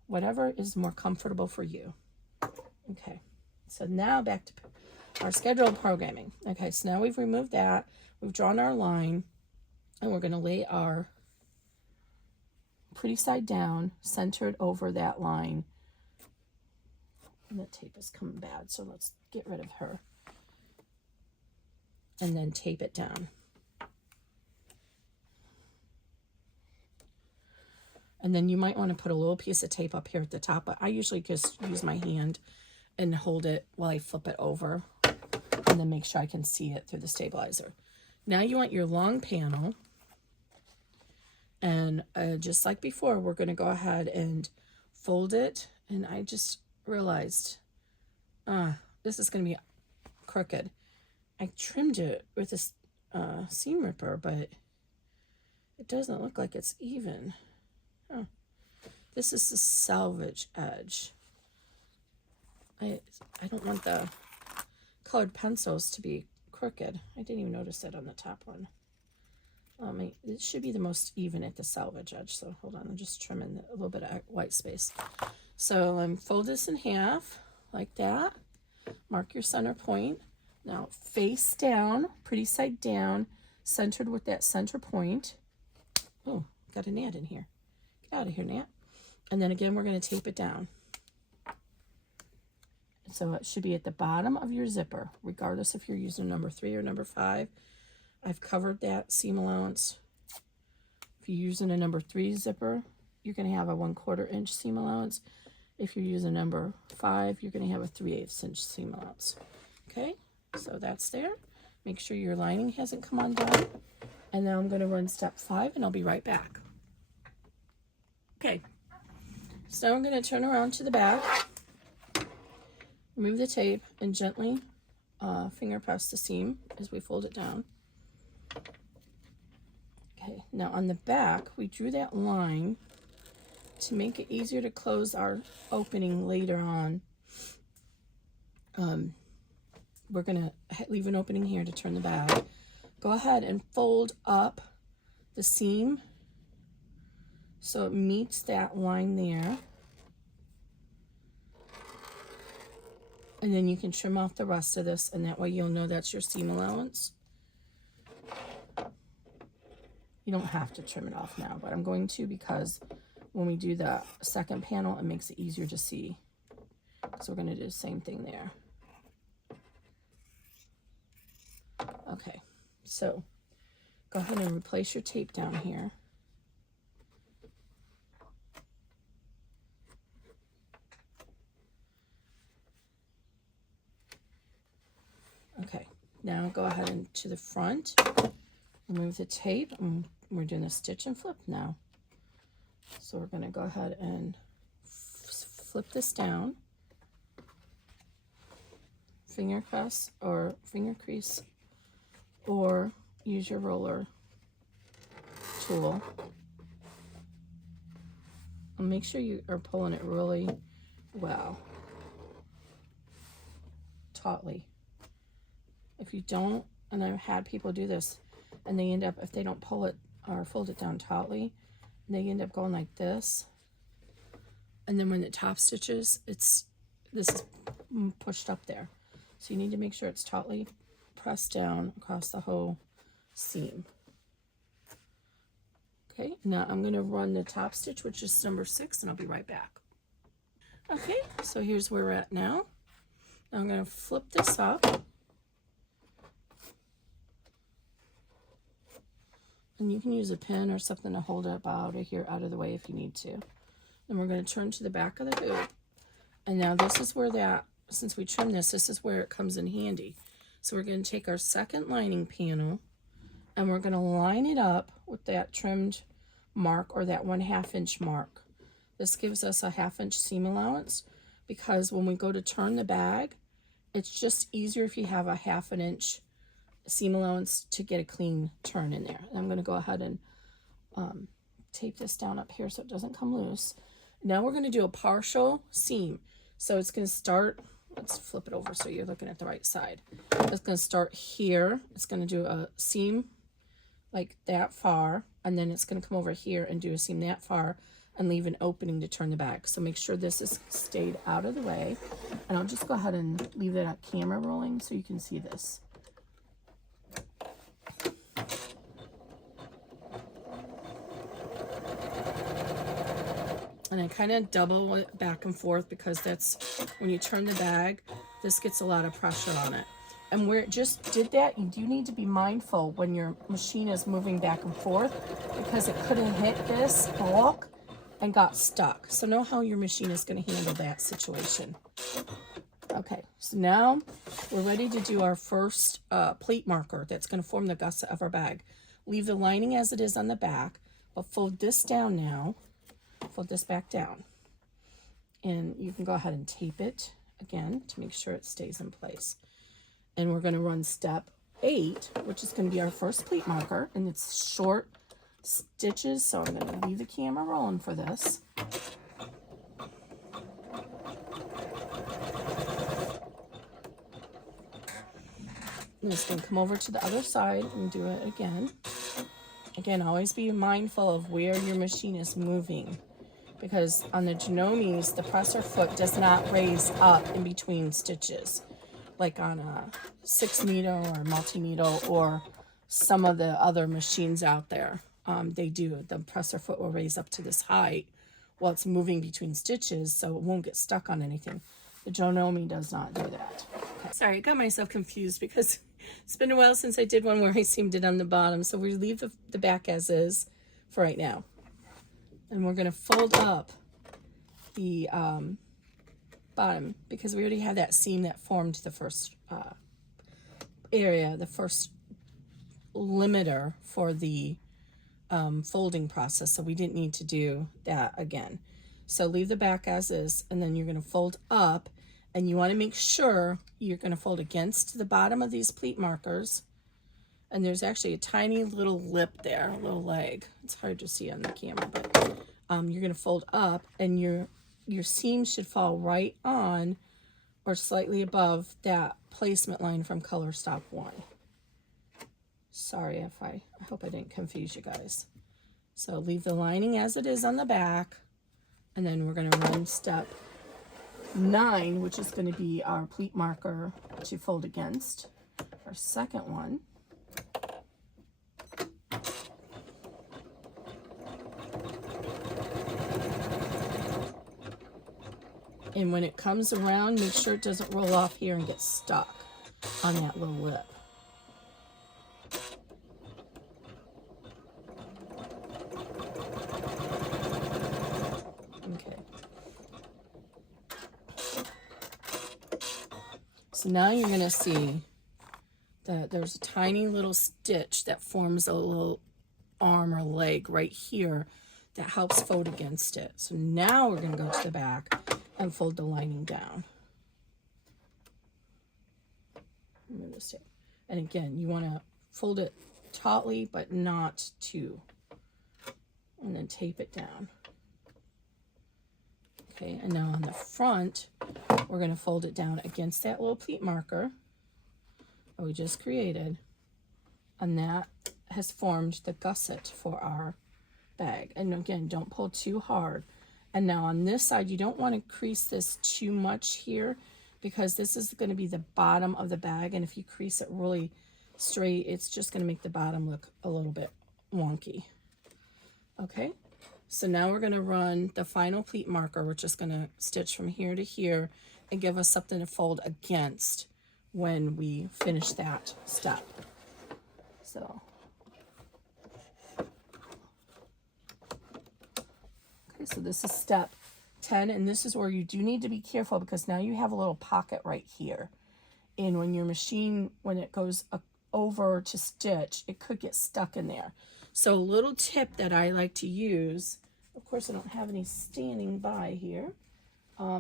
Whatever is more comfortable for you. Okay, so now back to our scheduled programming. Okay, so now we've removed that. We've drawn our line, and we're going to lay our pretty side down, centered over that line. And the tape is coming bad, so let's get rid of her. And then tape it down. And then you might want to put a little piece of tape up here at the top, but I usually just use my hand and hold it while I flip it over, and then make sure I can see it through the stabilizer. Now you want your long panel, and just like before, we're going to go ahead and fold it. And I just realized this is going to be crooked. I trimmed it with this seam ripper, but it doesn't look like it's even. Oh, this is the selvage edge. I don't want the colored pencils to be crooked. I didn't even notice that on the top one. It should be the most even at the selvage edge. So hold on, I'm just trimming a little bit of white space. So fold this in half like that. Mark your center point. Now face down, pretty side down, centered with that center point. Oh, got an ad in here. Get out of here, Nat. And then again, we're going to tape it down. So it should be at the bottom of your zipper, regardless if you're using number 3 or number 5. I've covered that seam allowance. If you're using a number 3 zipper, you're going to have a 1/4 inch seam allowance. If you're using number 5, you're going to have a 3/8 inch seam allowance. Okay, so that's there. Make sure your lining hasn't come undone. And now I'm going to run step 5 and I'll be right back. Okay, so now I'm going to turn around to the back, remove the tape, and gently finger press the seam as we fold it down. Okay, now on the back, we drew that line to make it easier to close our opening later on. We're going to leave an opening here to turn the bag. Go ahead and fold up the seam so it meets that line there. And then you can trim off the rest of this, and that way you'll know that's your seam allowance. You don't have to trim it off now, but I'm going to, because when we do the second panel, it makes it easier to see. So we're going to do the same thing there. Okay, so go ahead and replace your tape down here. Okay, now go ahead and to the front, remove the tape, and we're doing a stitch and flip now. So we're going to go ahead and flip this down, finger press or finger crease, or use your roller tool. And make sure you are pulling it really well, tautly. If you don't, and I've had people do this, and they end up, if they don't pull it or fold it down tautly, they end up going like this. And then when it top stitches, this is pushed up there. So you need to make sure it's tautly pressed down across the whole seam. Okay, now I'm going to run the top stitch, which is number 6, and I'll be right back. Okay, so here's where we're at now. Now I'm going to flip this up. And you can use a pin or something to hold it up out of here, out of the way if you need to. Then we're going to turn to the back of the hoop. And now this is where that, since we trimmed this, this is where it comes in handy. So we're going to take our second lining panel and we're going to line it up with that trimmed mark, or that 1/2 inch mark. This gives us a 1/2 inch seam allowance, because when we go to turn the bag, it's just easier if you have a 1/2 inch seam allowance to get a clean turn in there. And I'm going to go ahead and tape this down up here so it doesn't come loose. Now we're going to do a partial seam. So it's going to start, let's flip it over so you're looking at the right side. It's going to start here. It's going to do a seam like that far, and then it's going to come over here and do a seam that far and leave an opening to turn the bag. So make sure this is stayed out of the way. And I'll just go ahead and leave that camera rolling so you can see this. And I kind of double it back and forth, because that's when you turn the bag, this gets a lot of pressure on it. And where it just did that, you do need to be mindful when your machine is moving back and forth, because it could have hit this block and got stuck. So know how your machine is going to handle that situation. Okay, so now we're ready to do our first plate marker that's going to form the gusset of our bag. Leave the lining as it is on the back, but fold this down now. Fold this back down, and you can go ahead and tape it again to make sure it stays in place. And we're going to run step 8, which is going to be our first pleat marker, and it's short stitches, so I'm going to leave the camera rolling for this. I'm just going to come over to the other side and do it again. Again, always be mindful of where your machine is moving, because on the Janomes, the presser foot does not raise up in between stitches, like on a 6 needle or multi-needle or some of the other machines out there. they do. The presser foot will raise up to this height while it's moving between stitches, so it won't get stuck on anything. The Janome does not do that. Okay. Sorry, I got myself confused because it's been a while since I did one where I seamed it on the bottom, so we leave the back as is for right now. And we're going to fold up the bottom because we already have that seam that formed the first area, the first limiter for the folding process, so we didn't need to do that again. So leave the back as is, and then you're going to fold up, and you want to make sure you're going to fold against the bottom of these pleat markers. And there's actually a tiny little lip there, a little leg. It's hard to see on the camera, but you're going to fold up, and your seam should fall right on or slightly above that placement line from color stop 1. Sorry if I hope I didn't confuse you guys. So leave the lining as it is on the back, and then we're going to run step 9, which is going to be our pleat marker to fold against, our second one. And when it comes around, make sure it doesn't roll off here and get stuck on that little lip. Okay. So now you're going to see that there's a tiny little stitch that forms a little arm or leg right here that helps fold against it. So now we're going to go to the back and fold the lining down. And again, you want to fold it tautly, but not too. And then tape it down. Okay, and now on the front, we're going to fold it down against that little pleat marker that we just created. And that has formed the gusset for our bag. And again, don't pull too hard. And now on this side, you don't want to crease this too much here because this is going to be the bottom of the bag. And if you crease it really straight, it's just going to make the bottom look a little bit wonky. Okay, so now we're going to run the final pleat marker. We're just going to stitch from here to here and give us something to fold against when we finish that step. So so this is step 10, and this is where you do need to be careful because now you have a little pocket right here. And when your machine, when it goes over to stitch, it could get stuck in there. So a little tip that I like to use, of course I don't have any standing by here,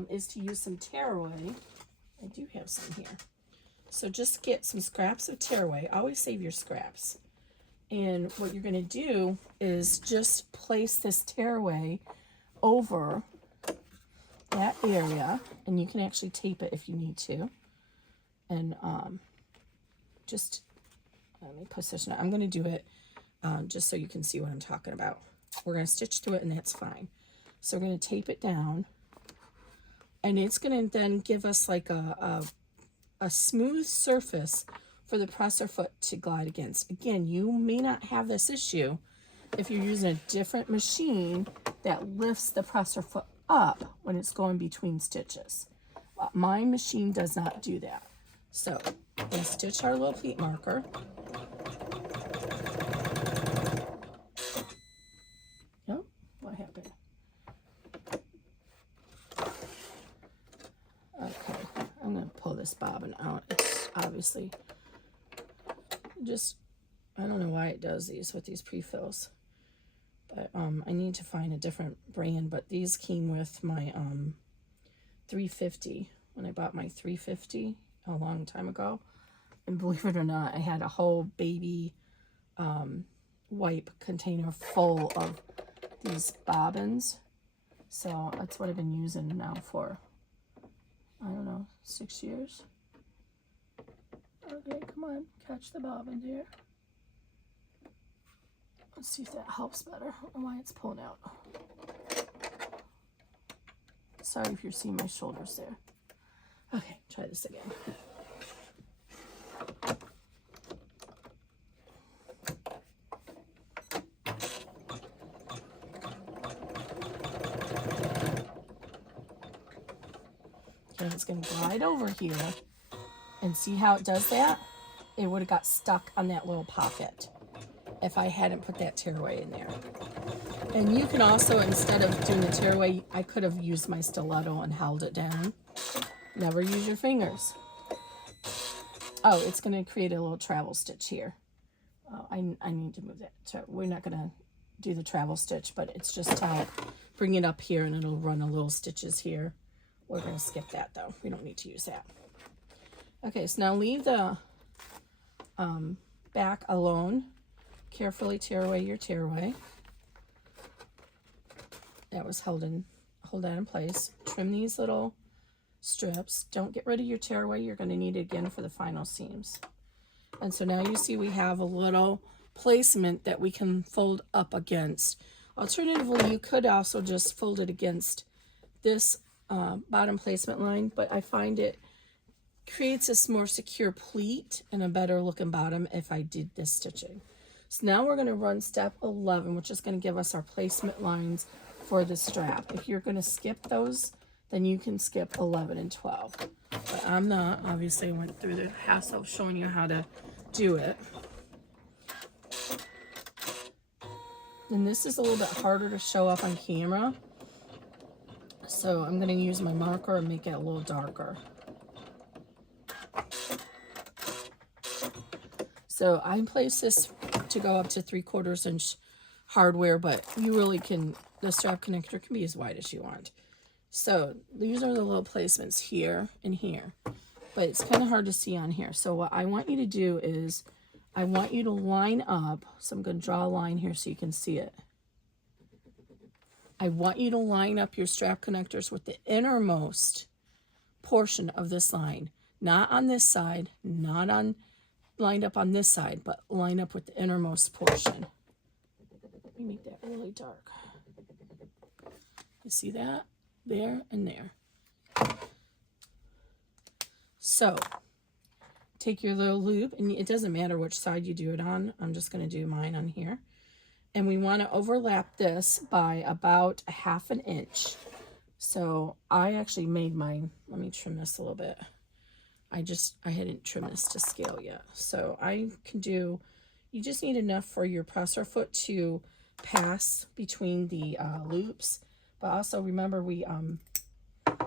is to use some tearaway. I do have some here. So just get some scraps of tearaway. Always save your scraps. And what you're going to do is just place this tearaway over that area, and you can actually tape it if you need to. And just let me position it. I'm going to do it just so you can see what I'm talking about. We're going to stitch through it, and that's fine. So we're going to tape it down, and it's going to then give us like a smooth surface for the presser foot to glide against. Again, you may not have this issue if you're using a different machine that lifts the presser foot up when it's going between stitches. My machine does not do that. So we're going to stitch our little pleat marker. Oh, what happened? Okay, I'm going to pull this bobbin out. It's obviously just, I don't know why it does these with these pre-fills. But I need to find a different brand, but these came with my 350 when I bought my 350 a long time ago. And believe it or not, I had a whole baby wipe container full of these bobbins. So that's what I've been using now for, I don't know, 6 years. Okay, come on, catch the bobbin here. Let's see if that helps better. I don't know why it's pulling out. Sorry if you're seeing my shoulders there. Okay, try this again. Okay, it's going to glide over here. And see how it does that? It would have got stuck on that little pocket if I hadn't put that tearaway in there. And you can also, instead of doing the tearaway, I could have used my stiletto and held it down. Never use your fingers. Oh, it's going to create a little travel stitch here. Oh, I need to move that. So we're not going to do the travel stitch, but it's just to help bring it up here, and it'll run a little stitches here. We're going to skip that though. We don't need to use that. Okay, so now leave the back alone. Carefully tear away your tearaway. That was hold that in place. Trim these little strips. Don't get rid of your tearaway. You're going to need it again for the final seams. And so now you see we have a little placement that we can fold up against. Alternatively, you could also just fold it against this bottom placement line, but I find it creates a more secure pleat and a better looking bottom if I did this stitching. So now we're going to run step 11, which is going to give us our placement lines for the strap. If you're going to skip those, then you can skip 11 and 12. But I'm not. Obviously, I went through the hassle of showing you how to do it. And this is a little bit harder to show up on camera. So I'm going to use my marker and make it a little darker. So I place this to go up to 3/4 inch hardware, but you really can, the strap connector can be as wide as you want. So these are the little placements here and here, but it's kind of hard to see on here. So what I want you to do is I want you to line up. So I'm going to draw a line here so you can see it. I want you to line up your strap connectors with the innermost portion of this line, not on this side, not on lined up on this side, but line up with the innermost portion. Let me make that really dark. You see that? There and there. So take your little loop, and it doesn't matter which side you do it on. I'm just going to do mine on here. And we want to overlap this by about 1/2 inch. So I actually made mine. Let me trim this a little bit. I hadn't trimmed this to scale yet. So I can do, you just need enough for your presser foot to pass between the loops. But also remember we are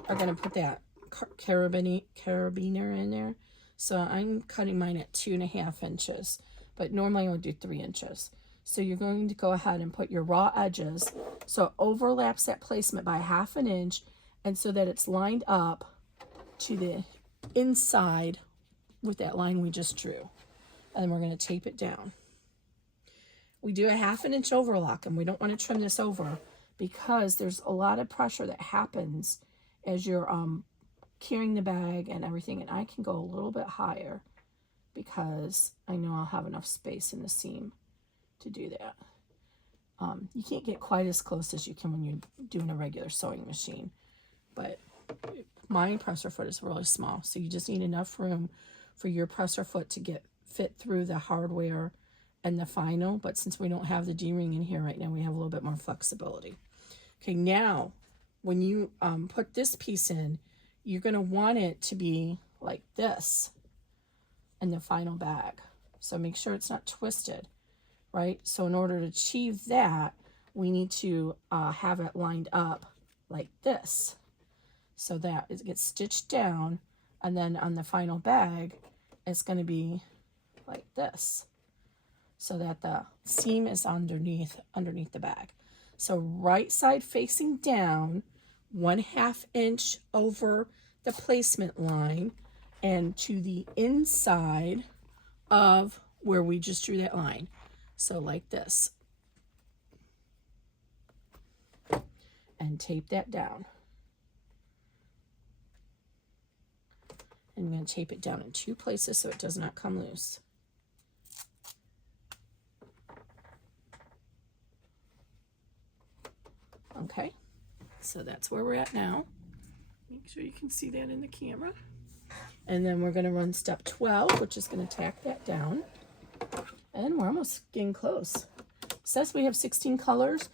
going to put that carabiner in there. So I'm cutting mine at 2.5 inches, but normally I would do 3 inches. So you're going to go ahead and put your raw edges so it overlaps that placement by 1/2 inch, and so that it's lined up to the inside with that line we just drew. And then we're going to tape it down. We do a 1/2 inch overlock, and we don't want to trim this over because there's a lot of pressure that happens as you're carrying the bag and everything. And I can go a little bit higher because I know I'll have enough space in the seam to do that. You can't get quite as close as you can when you're doing a regular sewing machine, but my presser foot is really small, so you just need enough room for your presser foot to fit through the hardware and the final. But since we don't have the D-ring in here right now, we have a little bit more flexibility. Okay, now when you put this piece in, you're going to want it to be like this in the final bag. So make sure it's not twisted, right? So in order to achieve that, we need to have it lined up like this, so that it gets stitched down, and then on the final bag, it's going to be like this, so that the seam is underneath the bag. So right side facing down, 1/2 inch over the placement line and to the inside of where we just drew that line. So like this. And tape that down. And I'm going to tape it down in 2 places so it does not come loose. Okay, so that's where we're at now. Make sure you can see that in the camera. And then we're going to run step 12, which is going to tack that down. And we're almost getting close. It says we have 16 colors,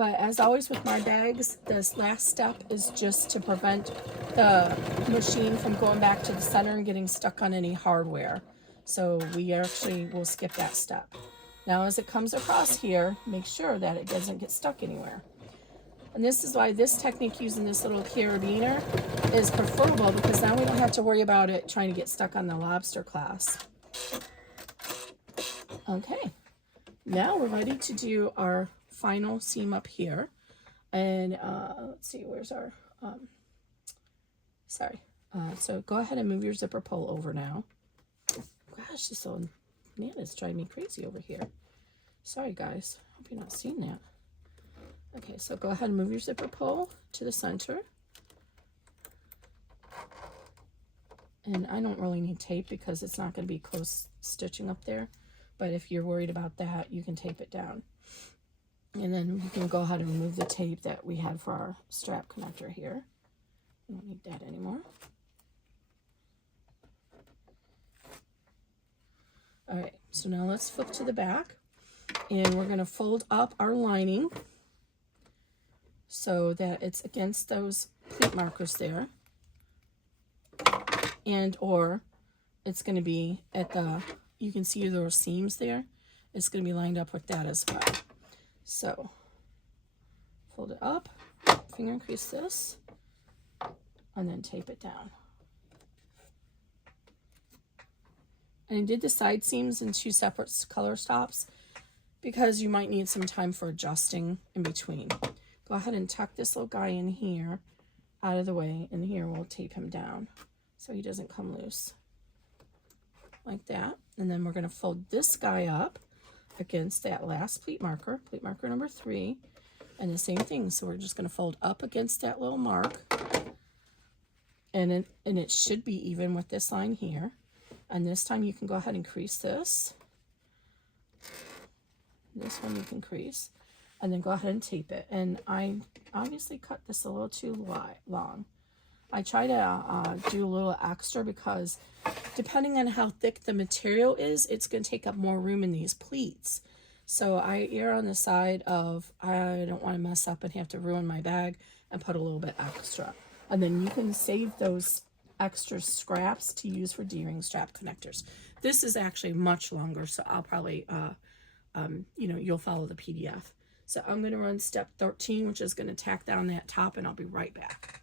But as always with my bags, this last step is just to prevent the machine from going back to the center and getting stuck on any hardware. So we actually will skip that step. Now as it comes across here, make sure that it doesn't get stuck anywhere. And this is why this technique using this little carabiner is preferable, because now we don't have to worry about it trying to get stuck on the lobster clasp. Okay, now we're ready to do our final seam up here. And let's see, where's our, so go ahead and move your zipper pull over now. Gosh, this old man is driving me crazy over here. Sorry guys, hope you're not seeing that. Okay, so go ahead and move your zipper pull to the center. And I don't really need tape because it's not going to be close stitching up there. But if you're worried about that, you can tape it down. And then we can go ahead and remove the tape that we had for our strap connector here. We don't need that anymore. All right, so now let's flip to the back. And we're going to fold up our lining so that it's against those pleat markers there. And or it's going to be at the, you can see those seams there. It's going to be lined up with that as well. So fold it up, finger crease this, and then tape it down. And I did the side seams in 2 separate color stops because you might need some time for adjusting in between. Go ahead and tuck this little guy in here out of the way, and here we'll tape him down so he doesn't come loose like that. And then we're going to fold this guy up against that last pleat marker number 3, and the same thing. So we're just going to fold up against that little mark, and it should be even with this line here. And this time you can go ahead and crease this. This one you can crease, and then go ahead and tape it. And I obviously cut this a little too long. I try to do a little extra because depending on how thick the material is, it's going to take up more room in these pleats. So I err on the side of I don't want to mess up and have to ruin my bag and put a little bit extra. And then you can save those extra scraps to use for D-ring strap connectors. This is actually much longer, so I'll probably, you'll follow the PDF. So I'm going to run step 13, which is going to tack down that top, and I'll be right back.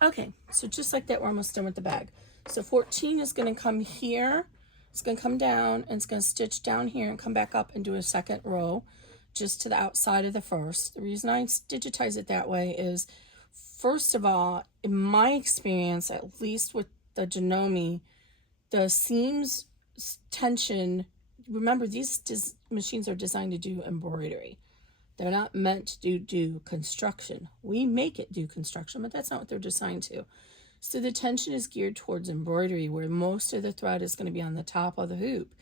Okay, so just like that, we're almost done with the bag. So 14 is going to come here, it's going to come down, and it's going to stitch down here and come back up and do a second row just to the outside of the first. The reason I digitize it that way is, first of all, in my experience, at least with the Janome, the seams tension, remember these machines are designed to do embroidery. They're not meant to do construction. We make it do construction, but that's not what they're designed to. So the tension is geared towards embroidery, where most of the thread is going to be on the top of the hoop.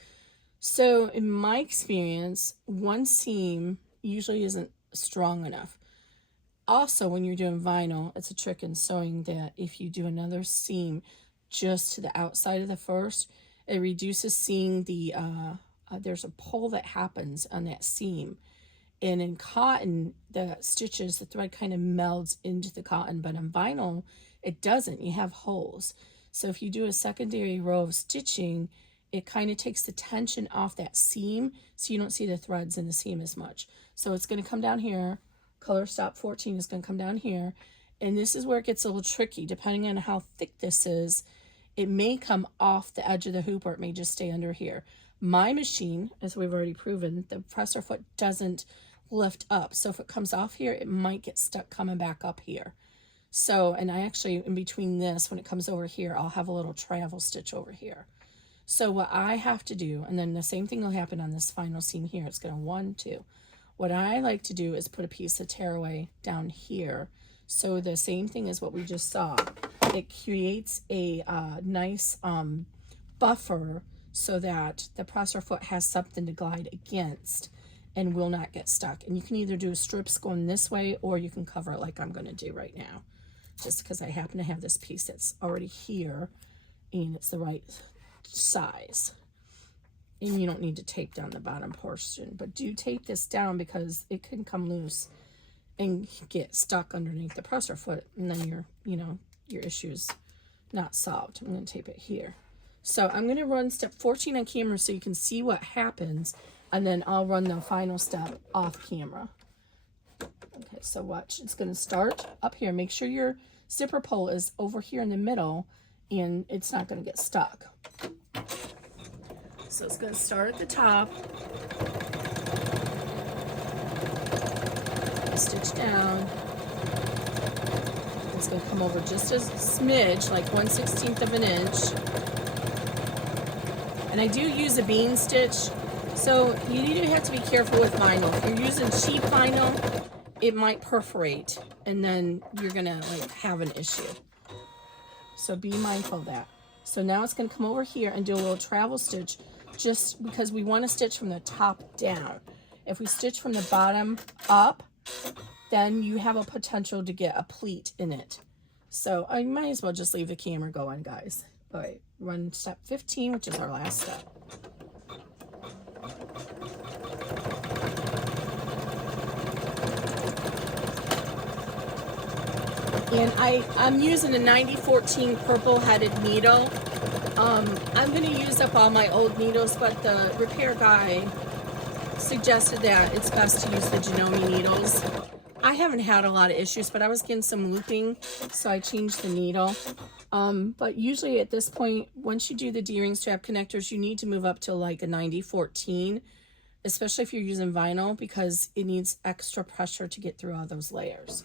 So in my experience, one seam usually isn't strong enough. Also, when you're doing vinyl, it's a trick in sewing that if you do another seam just to the outside of the first, it reduces seeing the, there's a pull that happens on that seam. And in cotton, the stitches, the thread kind of melds into the cotton, but on vinyl, it doesn't. You have holes. So if you do a secondary row of stitching, it kind of takes the tension off that seam, so you don't see the threads in the seam as much. So it's going to come down here. Color stop 14 is going to come down here. And this is where it gets a little tricky. Depending on how thick this is, it may come off the edge of the hoop, or it may just stay under here. My machine, as we've already proven, the presser foot doesn't lift up. So if it comes off here, it might get stuck coming back up here. So, and I actually, in between this, when it comes over here, I'll have a little travel stitch over here. So what I have to do, and then the same thing will happen on this final seam here. It's going to 1, 2. What I like to do is put a piece of tearaway down here. So the same thing as what we just saw. It creates a nice buffer so that the presser foot has something to glide against and will not get stuck. And you can either do strips going this way, or you can cover it like I'm going to do right now. Just because I happen to have this piece that's already here and it's the right size. And you don't need to tape down the bottom portion, but do tape this down because it can come loose and get stuck underneath the presser foot, and then your issue's not solved. I'm going to tape it here. So I'm going to run step 14 on camera so you can see what happens, and then I'll run the final step off camera. Okay, so watch. It's going to start up here. Make sure your zipper pull is over here in the middle and it's not going to get stuck. So it's going to start at the top, stitch down. It's going to come over just a smidge, like 1/16 of an inch. And I do use a bean stitch, so you do have to be careful with vinyl. If you're using cheap vinyl, it might perforate, and then you're going to like have an issue. So be mindful of that. So now it's going to come over here and do a little travel stitch, just because we want to stitch from the top down. If we stitch from the bottom up, then you have a potential to get a pleat in it. So I might as well just leave the camera going, guys. All right, run step 15, which is our last step. And I'm using a 9014 purple headed needle. I'm going to use up all my old needles, but the repair guy suggested that it's best to use the Janome needles. I haven't had a lot of issues, but I was getting some looping, so I changed the needle. But usually at this point, once you do the D-ring strap connectors, you need to move up to like a 9014, especially if you're using vinyl, because it needs extra pressure to get through all those layers.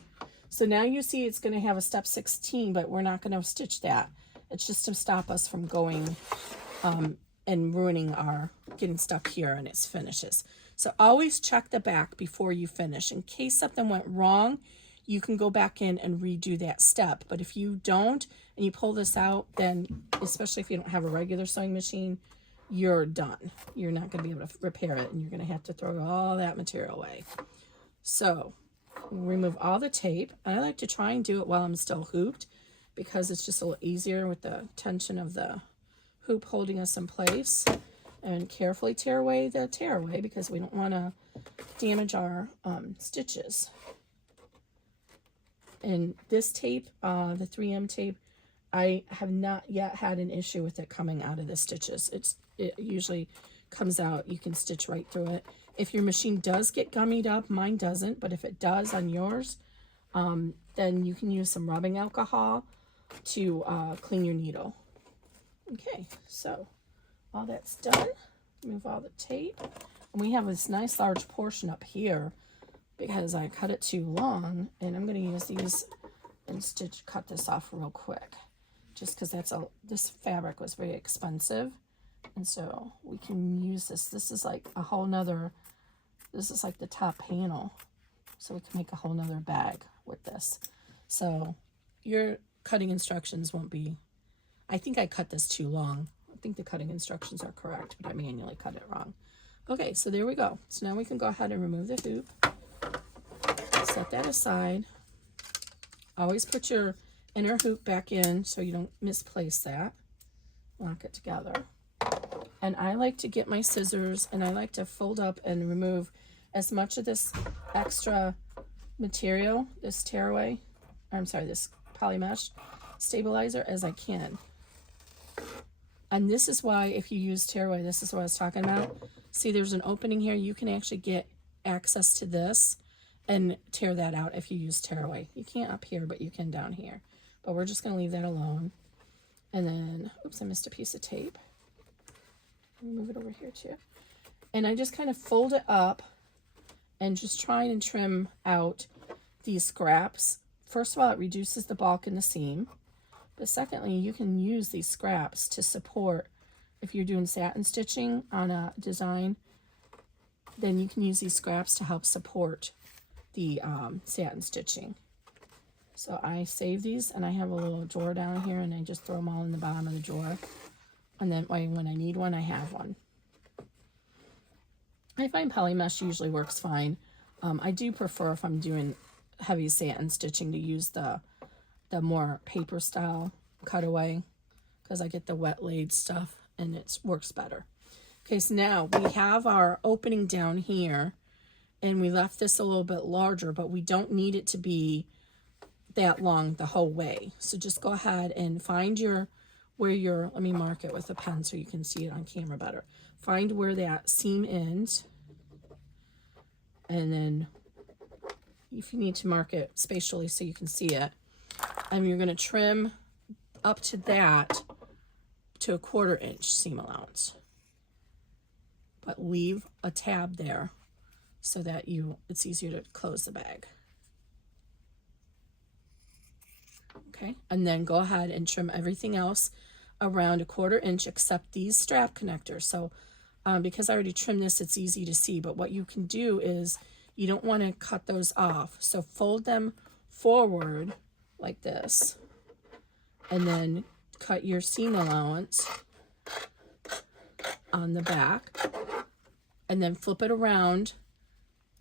So now you see it's going to have a step 16, but we're not going to stitch that. It's just to stop us from going and ruining getting stuck here in its finishes. So always check the back before you finish. In case something went wrong, you can go back in and redo that step. But if you don't and you pull this out, then especially if you don't have a regular sewing machine, you're done. You're not going to be able to repair it, and you're going to have to throw all that material away. So remove all the tape. I like to try and do it while I'm still hooped, because it's just a little easier with the tension of the hoop holding us in place. And carefully tear away the tearaway, because we don't want to damage our stitches. And this tape, the 3M tape, I have not yet had an issue with it coming out of the stitches. It usually comes out, you can stitch right through it. If your machine does get gummied up, mine doesn't, but if it does on yours, then you can use some rubbing alcohol to clean your needle. Okay, so all that's done. Remove all the tape. And we have this nice large portion up here because I cut it too long, and I'm going to use these and cut this off real quick, just because this fabric was very expensive, and so we can use this. This is like a whole nother, this is like the top panel, so we can make a whole nother bag with this. So your cutting instructions won't be, I think I cut this too long. I think the cutting instructions are correct, but I manually cut it wrong. Okay, so there we go. So now we can go ahead and remove the hoop. Set that aside. Always put your inner hoop back in so you don't misplace that. Lock it together. And I like to get my scissors, and I like to fold up and remove as much of this extra material, this tearaway, this poly mesh stabilizer, as I can. And this is why, if you use tearaway, this is what I was talking about. See, there's an opening here. You can actually get access to this and tear that out if you use tearaway. You can't up here, but you can down here. But we're just going to leave that alone. And then, oops, I missed a piece of tape. Move it over here too. And I just kind of fold it up and just try and trim out these scraps. First of all, it reduces the bulk in the seam. But secondly, you can use these scraps to support, if you're doing satin stitching on a design, then you can use these scraps to help support the satin stitching. So I save these, and I have a little drawer down here, and I just throw them all in the bottom of the drawer. And then when I need one, I have one. I find poly mesh usually works fine. I do prefer, if I'm doing heavy satin stitching, to use the more paper style cutaway, because I get the wet laid stuff and it works better. Okay, so now we have our opening down here, and we left this a little bit larger, but we don't need it to be that long the whole way. So just go ahead and find where your, let me mark it with a pen so you can see it on camera better. Find where that seam ends, and then if you need to mark it spatially so you can see it, and you're going to trim up to that to a 1/4 inch seam allowance, but leave a tab there so that it's easier to close the bag. Okay, and then go ahead and trim everything else around a 1/4 inch except these strap connectors. So because I already trimmed this, it's easy to see, but what you can do is you don't want to cut those off. So fold them forward like this, and then cut your seam allowance on the back, and then flip it around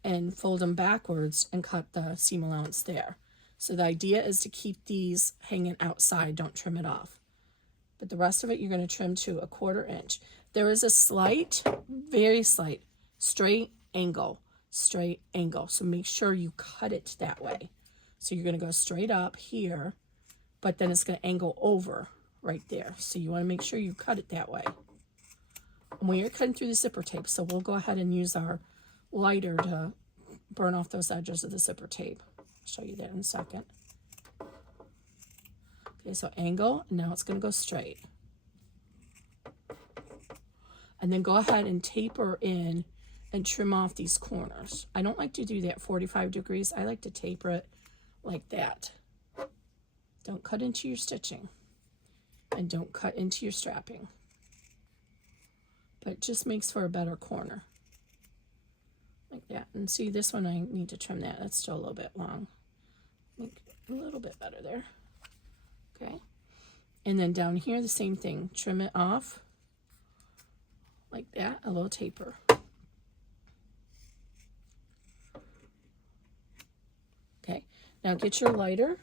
and fold them backwards and cut the seam allowance there. So the idea is to keep these hanging outside, don't trim it off. But the rest of it you're going to trim to a 1/4 inch. There is a slight, very slight, straight angle. So make sure you cut it that way. So you're going to go straight up here, but then it's going to angle over right there. So you want to make sure you cut it that way. And we are cutting through the zipper tape, so we'll go ahead and use our lighter to burn off those edges of the zipper tape. I'll show you that in a second. Okay, so angle, and now it's going to go straight. And then go ahead and taper in and trim off these corners. I don't like to do that 45 degrees. I like to taper it like that. Don't cut into your stitching, and don't cut into your strapping. But it just makes for a better corner. Like that. And see, this one I need to trim that. That's still a little bit long. Make it a little bit better there. Okay. And then down here, the same thing. Trim it off like that, a little taper. Okay. Now get your lighter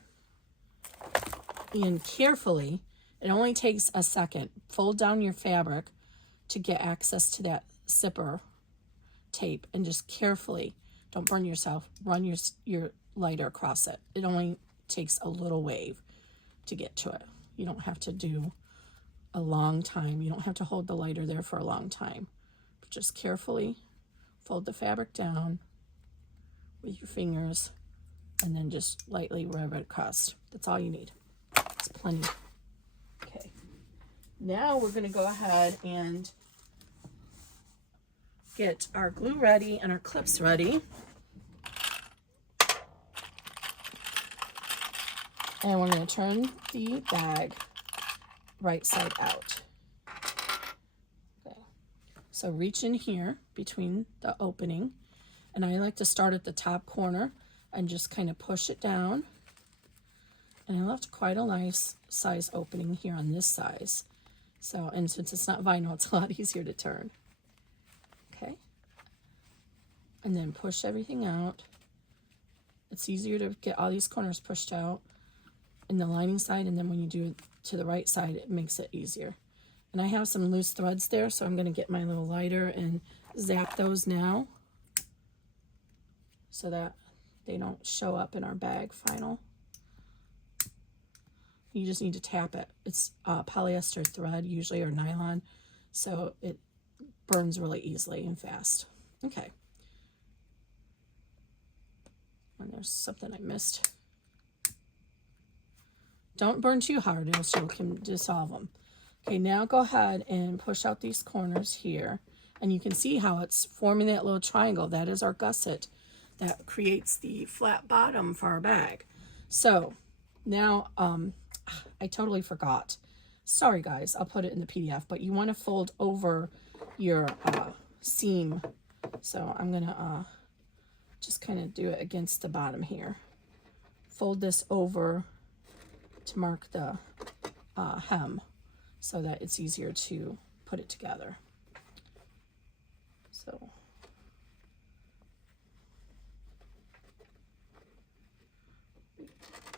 and carefully, it only takes a second, fold down your fabric to get access to that zipper tape, and just carefully, don't burn yourself, run your lighter across it. It only takes a little wave to get to it. You don't have to do a long time. You don't have to hold the lighter there for a long time. But just carefully fold the fabric down with your fingers, and then just lightly rub it across. That's all you need. It's plenty. Okay. Now we're going to go ahead and get our glue ready and our clips ready. And we're going to turn the bag right side out. Okay. So reach in here between the opening, and I like to start at the top corner and just kind of push it down. And I left quite a nice size opening here on this size. So, and since it's not vinyl, it's a lot easier to turn. Okay. And then push everything out. It's easier to get all these corners pushed out in the lining side, and then when you do it to the right side, it makes it easier. And I have some loose threads there, so I'm going to get my little lighter and zap those now so that they don't show up in our bag final. You just need to tap it. It's polyester thread usually, or nylon, so it burns really easily and fast. Okay. And there's something I missed. Don't burn too hard, else you can dissolve them. Okay, now go ahead and push out these corners here, and you can see how it's forming that little triangle. That is our gusset that creates the flat bottom for our bag. So now I totally forgot. Sorry guys, I'll put it in the PDF, but you want to fold over your seam. So I'm gonna just kind of do it against the bottom here. Fold this over to mark the hem so that it's easier to put it together. So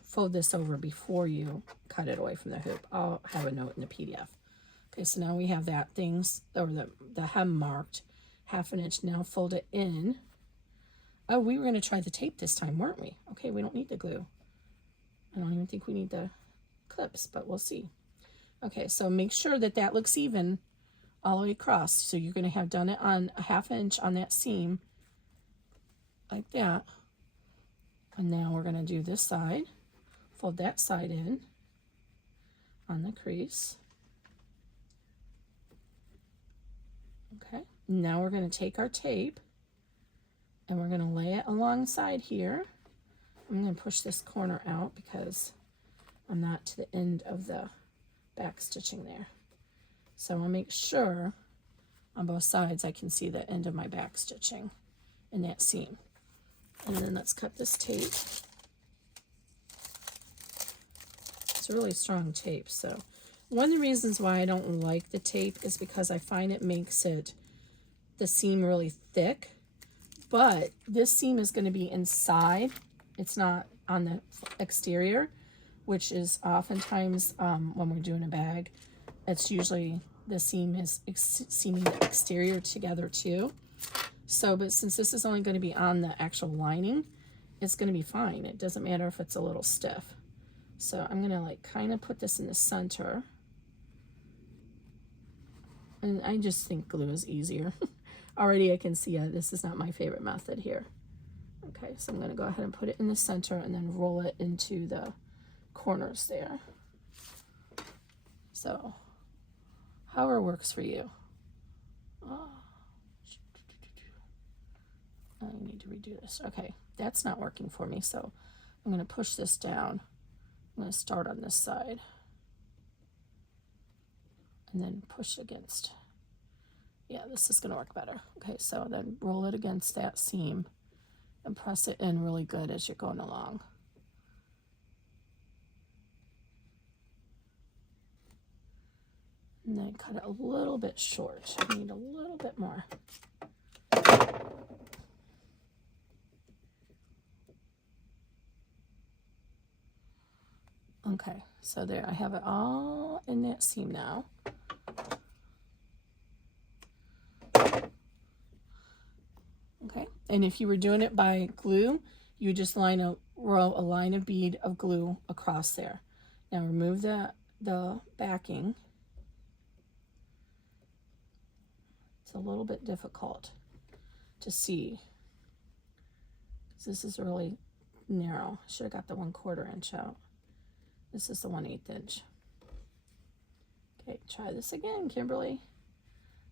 fold this over before you cut it away from the hoop. I'll have a note in the PDF. Okay, so now we have that things, or the hem marked 1/2 inch. Now fold it in Oh, we were going to try the tape this time, weren't we? Okay, we don't need the glue. I don't even think we need the clips, but we'll see. Okay, so make sure that that looks even all the way across. So you're going to have done it on a 1/2 inch on that seam, like that. And now we're going to do this side. Fold that side in on the crease. Okay, now we're going to take our tape and we're going to lay it alongside here. I'm going to push this corner out because I'm not to the end of the back stitching there. So I'll make sure on both sides I can see the end of my back stitching in that seam. And then let's cut this tape. It's a really strong tape. So one of the reasons why I don't like the tape is because I find it makes the seam really thick. But this seam is going to be inside. It's not on the exterior, which is oftentimes when we're doing a bag, it's usually the seam is seaming the exterior together too. So, but since this is only going to be on the actual lining, it's going to be fine. It doesn't matter if it's a little stiff. So I'm going to like kind of put this in the center. And I just think glue is easier. Already I can see this is not my favorite method here. Okay, so I'm going to go ahead and put it in the center and then roll it into the corners there. So, however works for you. I need to redo this. Okay, that's not working for me, so I'm going to push this down. I'm going to start on this side and then push against. Yeah, this is going to work better. Okay, so then roll it against that seam and press it in really good as you're going along. And then cut it a little bit short. I need a little bit more. Okay, so there, I have it all in that seam now. Okay, and if you were doing it by glue, you just roll a line of bead of glue across there. Now remove the backing. It's a little bit difficult to see because this is really narrow. Should have got the 1/4 inch out. This is the 1/8 inch. Okay, try this again, Kimberly.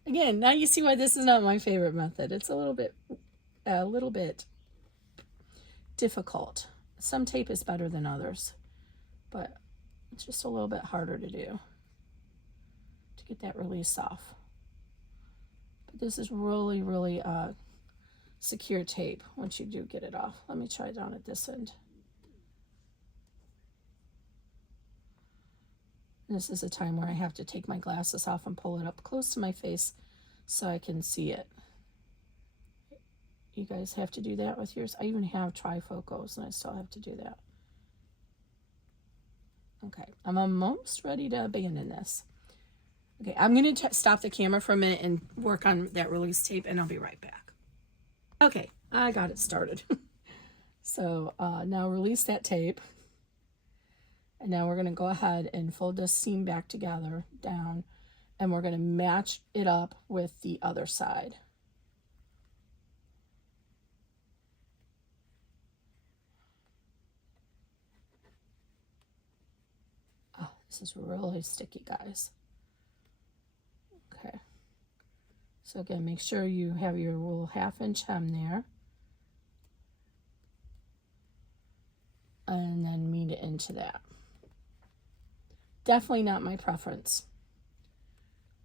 Again, now you see why this is not my favorite method. It's a little bit difficult. Some tape is better than others, but it's just a little bit harder to do to get that release off. But this is really, really secure tape once you do get it off. Let me try down at this end. This is a time where I have to take my glasses off and pull it up close to my face so I can see it. You guys have to do that with yours. I even have trifocals and I still have to do that. Okay, I'm almost ready to abandon this. Okay, I'm going to stop the camera for a minute and work on that release tape and I'll be right back. Okay, I got it started. So now release that tape. And now we're going to go ahead and fold this seam back together down and we're going to match it up with the other side. Oh, this is really sticky, guys. Okay. So again, make sure you have your little 1/2 inch hem there. And then meet it into that. Definitely not my preference.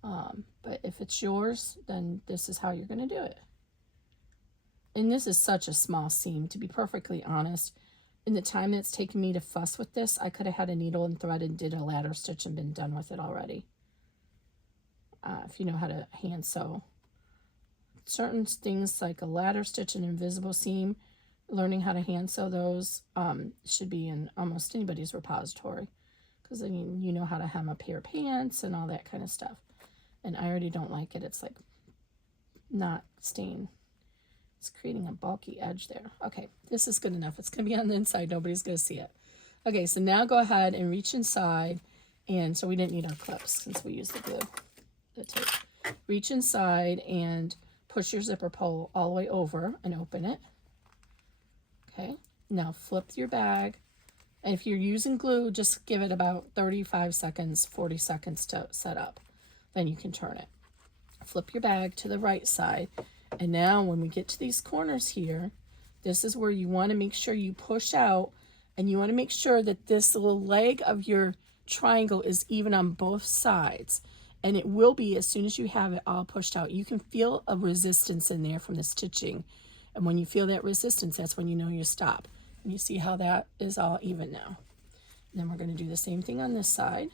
But if it's yours, then this is how you're going to do it. And this is such a small seam, to be perfectly honest. In the time that's taken me to fuss with this, I could have had a needle and thread and did a ladder stitch and been done with it already. If you know how to hand sew. Certain things like a ladder stitch and invisible seam, learning how to hand sew those should be in almost anybody's repository. Because then you know how to hem a pair of pants and all that kind of stuff. And I already don't like it. It's like not staying It's creating a bulky edge there. Okay, this is good enough. It's going to be on the inside. Nobody's going to see it. Okay, so now go ahead and reach inside. And so we didn't need our clips since we used the glue, the tape. Reach inside and push your zipper pull all the way over and open it. Okay, now flip your bag. And if you're using glue, just give it about 35 seconds, 40 seconds to set up. Then you can turn it. Flip your bag to the right side. And now when we get to these corners here, this is where you want to make sure you push out, and you want to make sure that this little leg of your triangle is even on both sides. And it will be as soon as you have it all pushed out. You can feel a resistance in there from the stitching. And when you feel that resistance, that's when you know you stop. And you see how that is all even now. And then we're going to do the same thing on this side.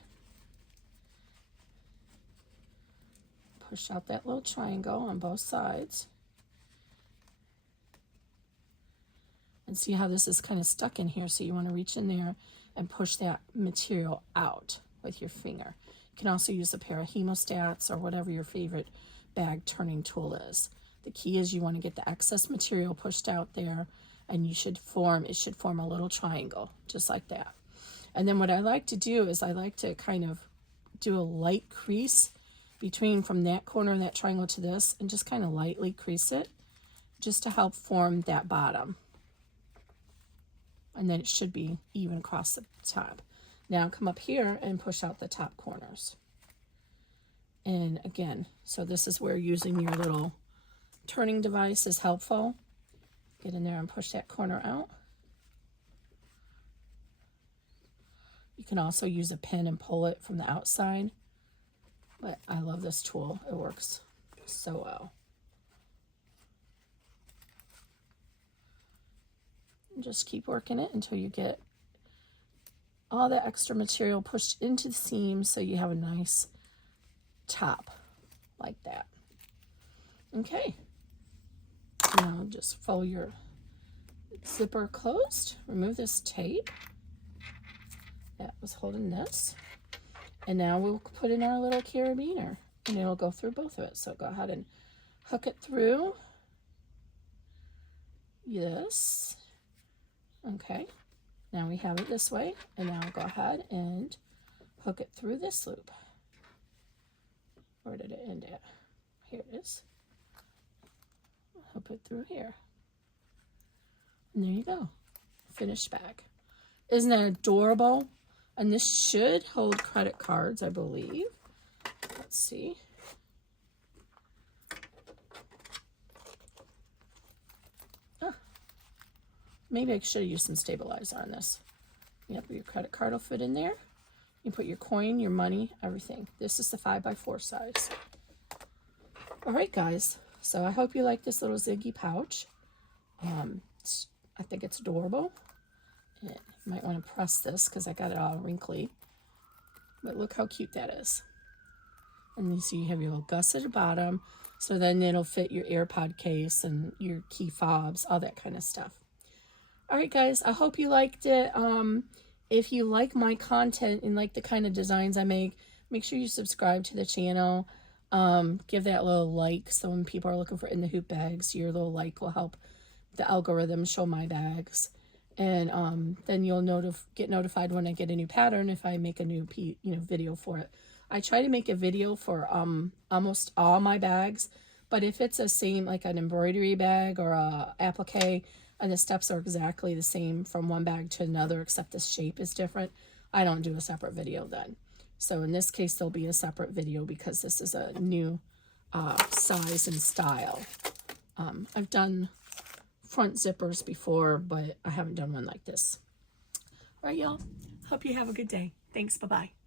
Push out that little triangle on both sides. And see how this is kind of stuck in here, so you want to reach in there and push that material out with your finger. You can also use a pair of hemostats or whatever your favorite bag turning tool is. The key is you want to get the excess material pushed out there, and it should form a little triangle, just like that. And then what I like to do is I like to kind of do a light crease between from that corner of that triangle to this, and just kind of lightly crease it just to help form that bottom. And then it should be even across the top. Now come up here and push out the top corners. And again, so this is where using your little turning device is helpful. Get in there and push that corner out. You can also use a pin and pull it from the outside. But I love this tool. It works so well. And just keep working it until you get all the extra material pushed into the seam so you have a nice top like that. Okay. Now just fold your zipper closed. Remove this tape that was holding this. And now we'll put in our little carabiner, and it'll go through both of it. So go ahead and hook it through this. Okay, now we have it this way, and now go ahead and hook it through this loop. Where did it end at? Here it is. Hook it through here. And there you go. Finished bag. Isn't that adorable? And this should hold credit cards, I believe. Let's see. Ah, maybe I should have used some stabilizer on this. Yep, your credit card will fit in there. You put your coin, your money, everything. This is the 5x4 size. All right, guys. So I hope you like this little Ziggy pouch. I think it's adorable. And you might want to press this because I got it all wrinkly. But look how cute that is. And you see you have your little gusset at the bottom. So then it'll fit your AirPod case and your key fobs, all that kind of stuff. All right, guys. I hope you liked it. If you like my content and like the kind of designs I make sure you subscribe to the channel. Give that little like. So when people are looking for in the hoop bags, your little like will help the algorithm show my bags. And then you'll get notified when I get a new pattern if I make a new video for it. I try to make a video for almost all my bags, but if it's the same, like an embroidery bag or a applique, and the steps are exactly the same from one bag to another, except the shape is different, I don't do a separate video then. So in this case, there'll be a separate video because this is a new size and style. I've done front zippers before, but I haven't done one like this. All right, y'all. Hope you have a good day. Thanks. Bye-bye.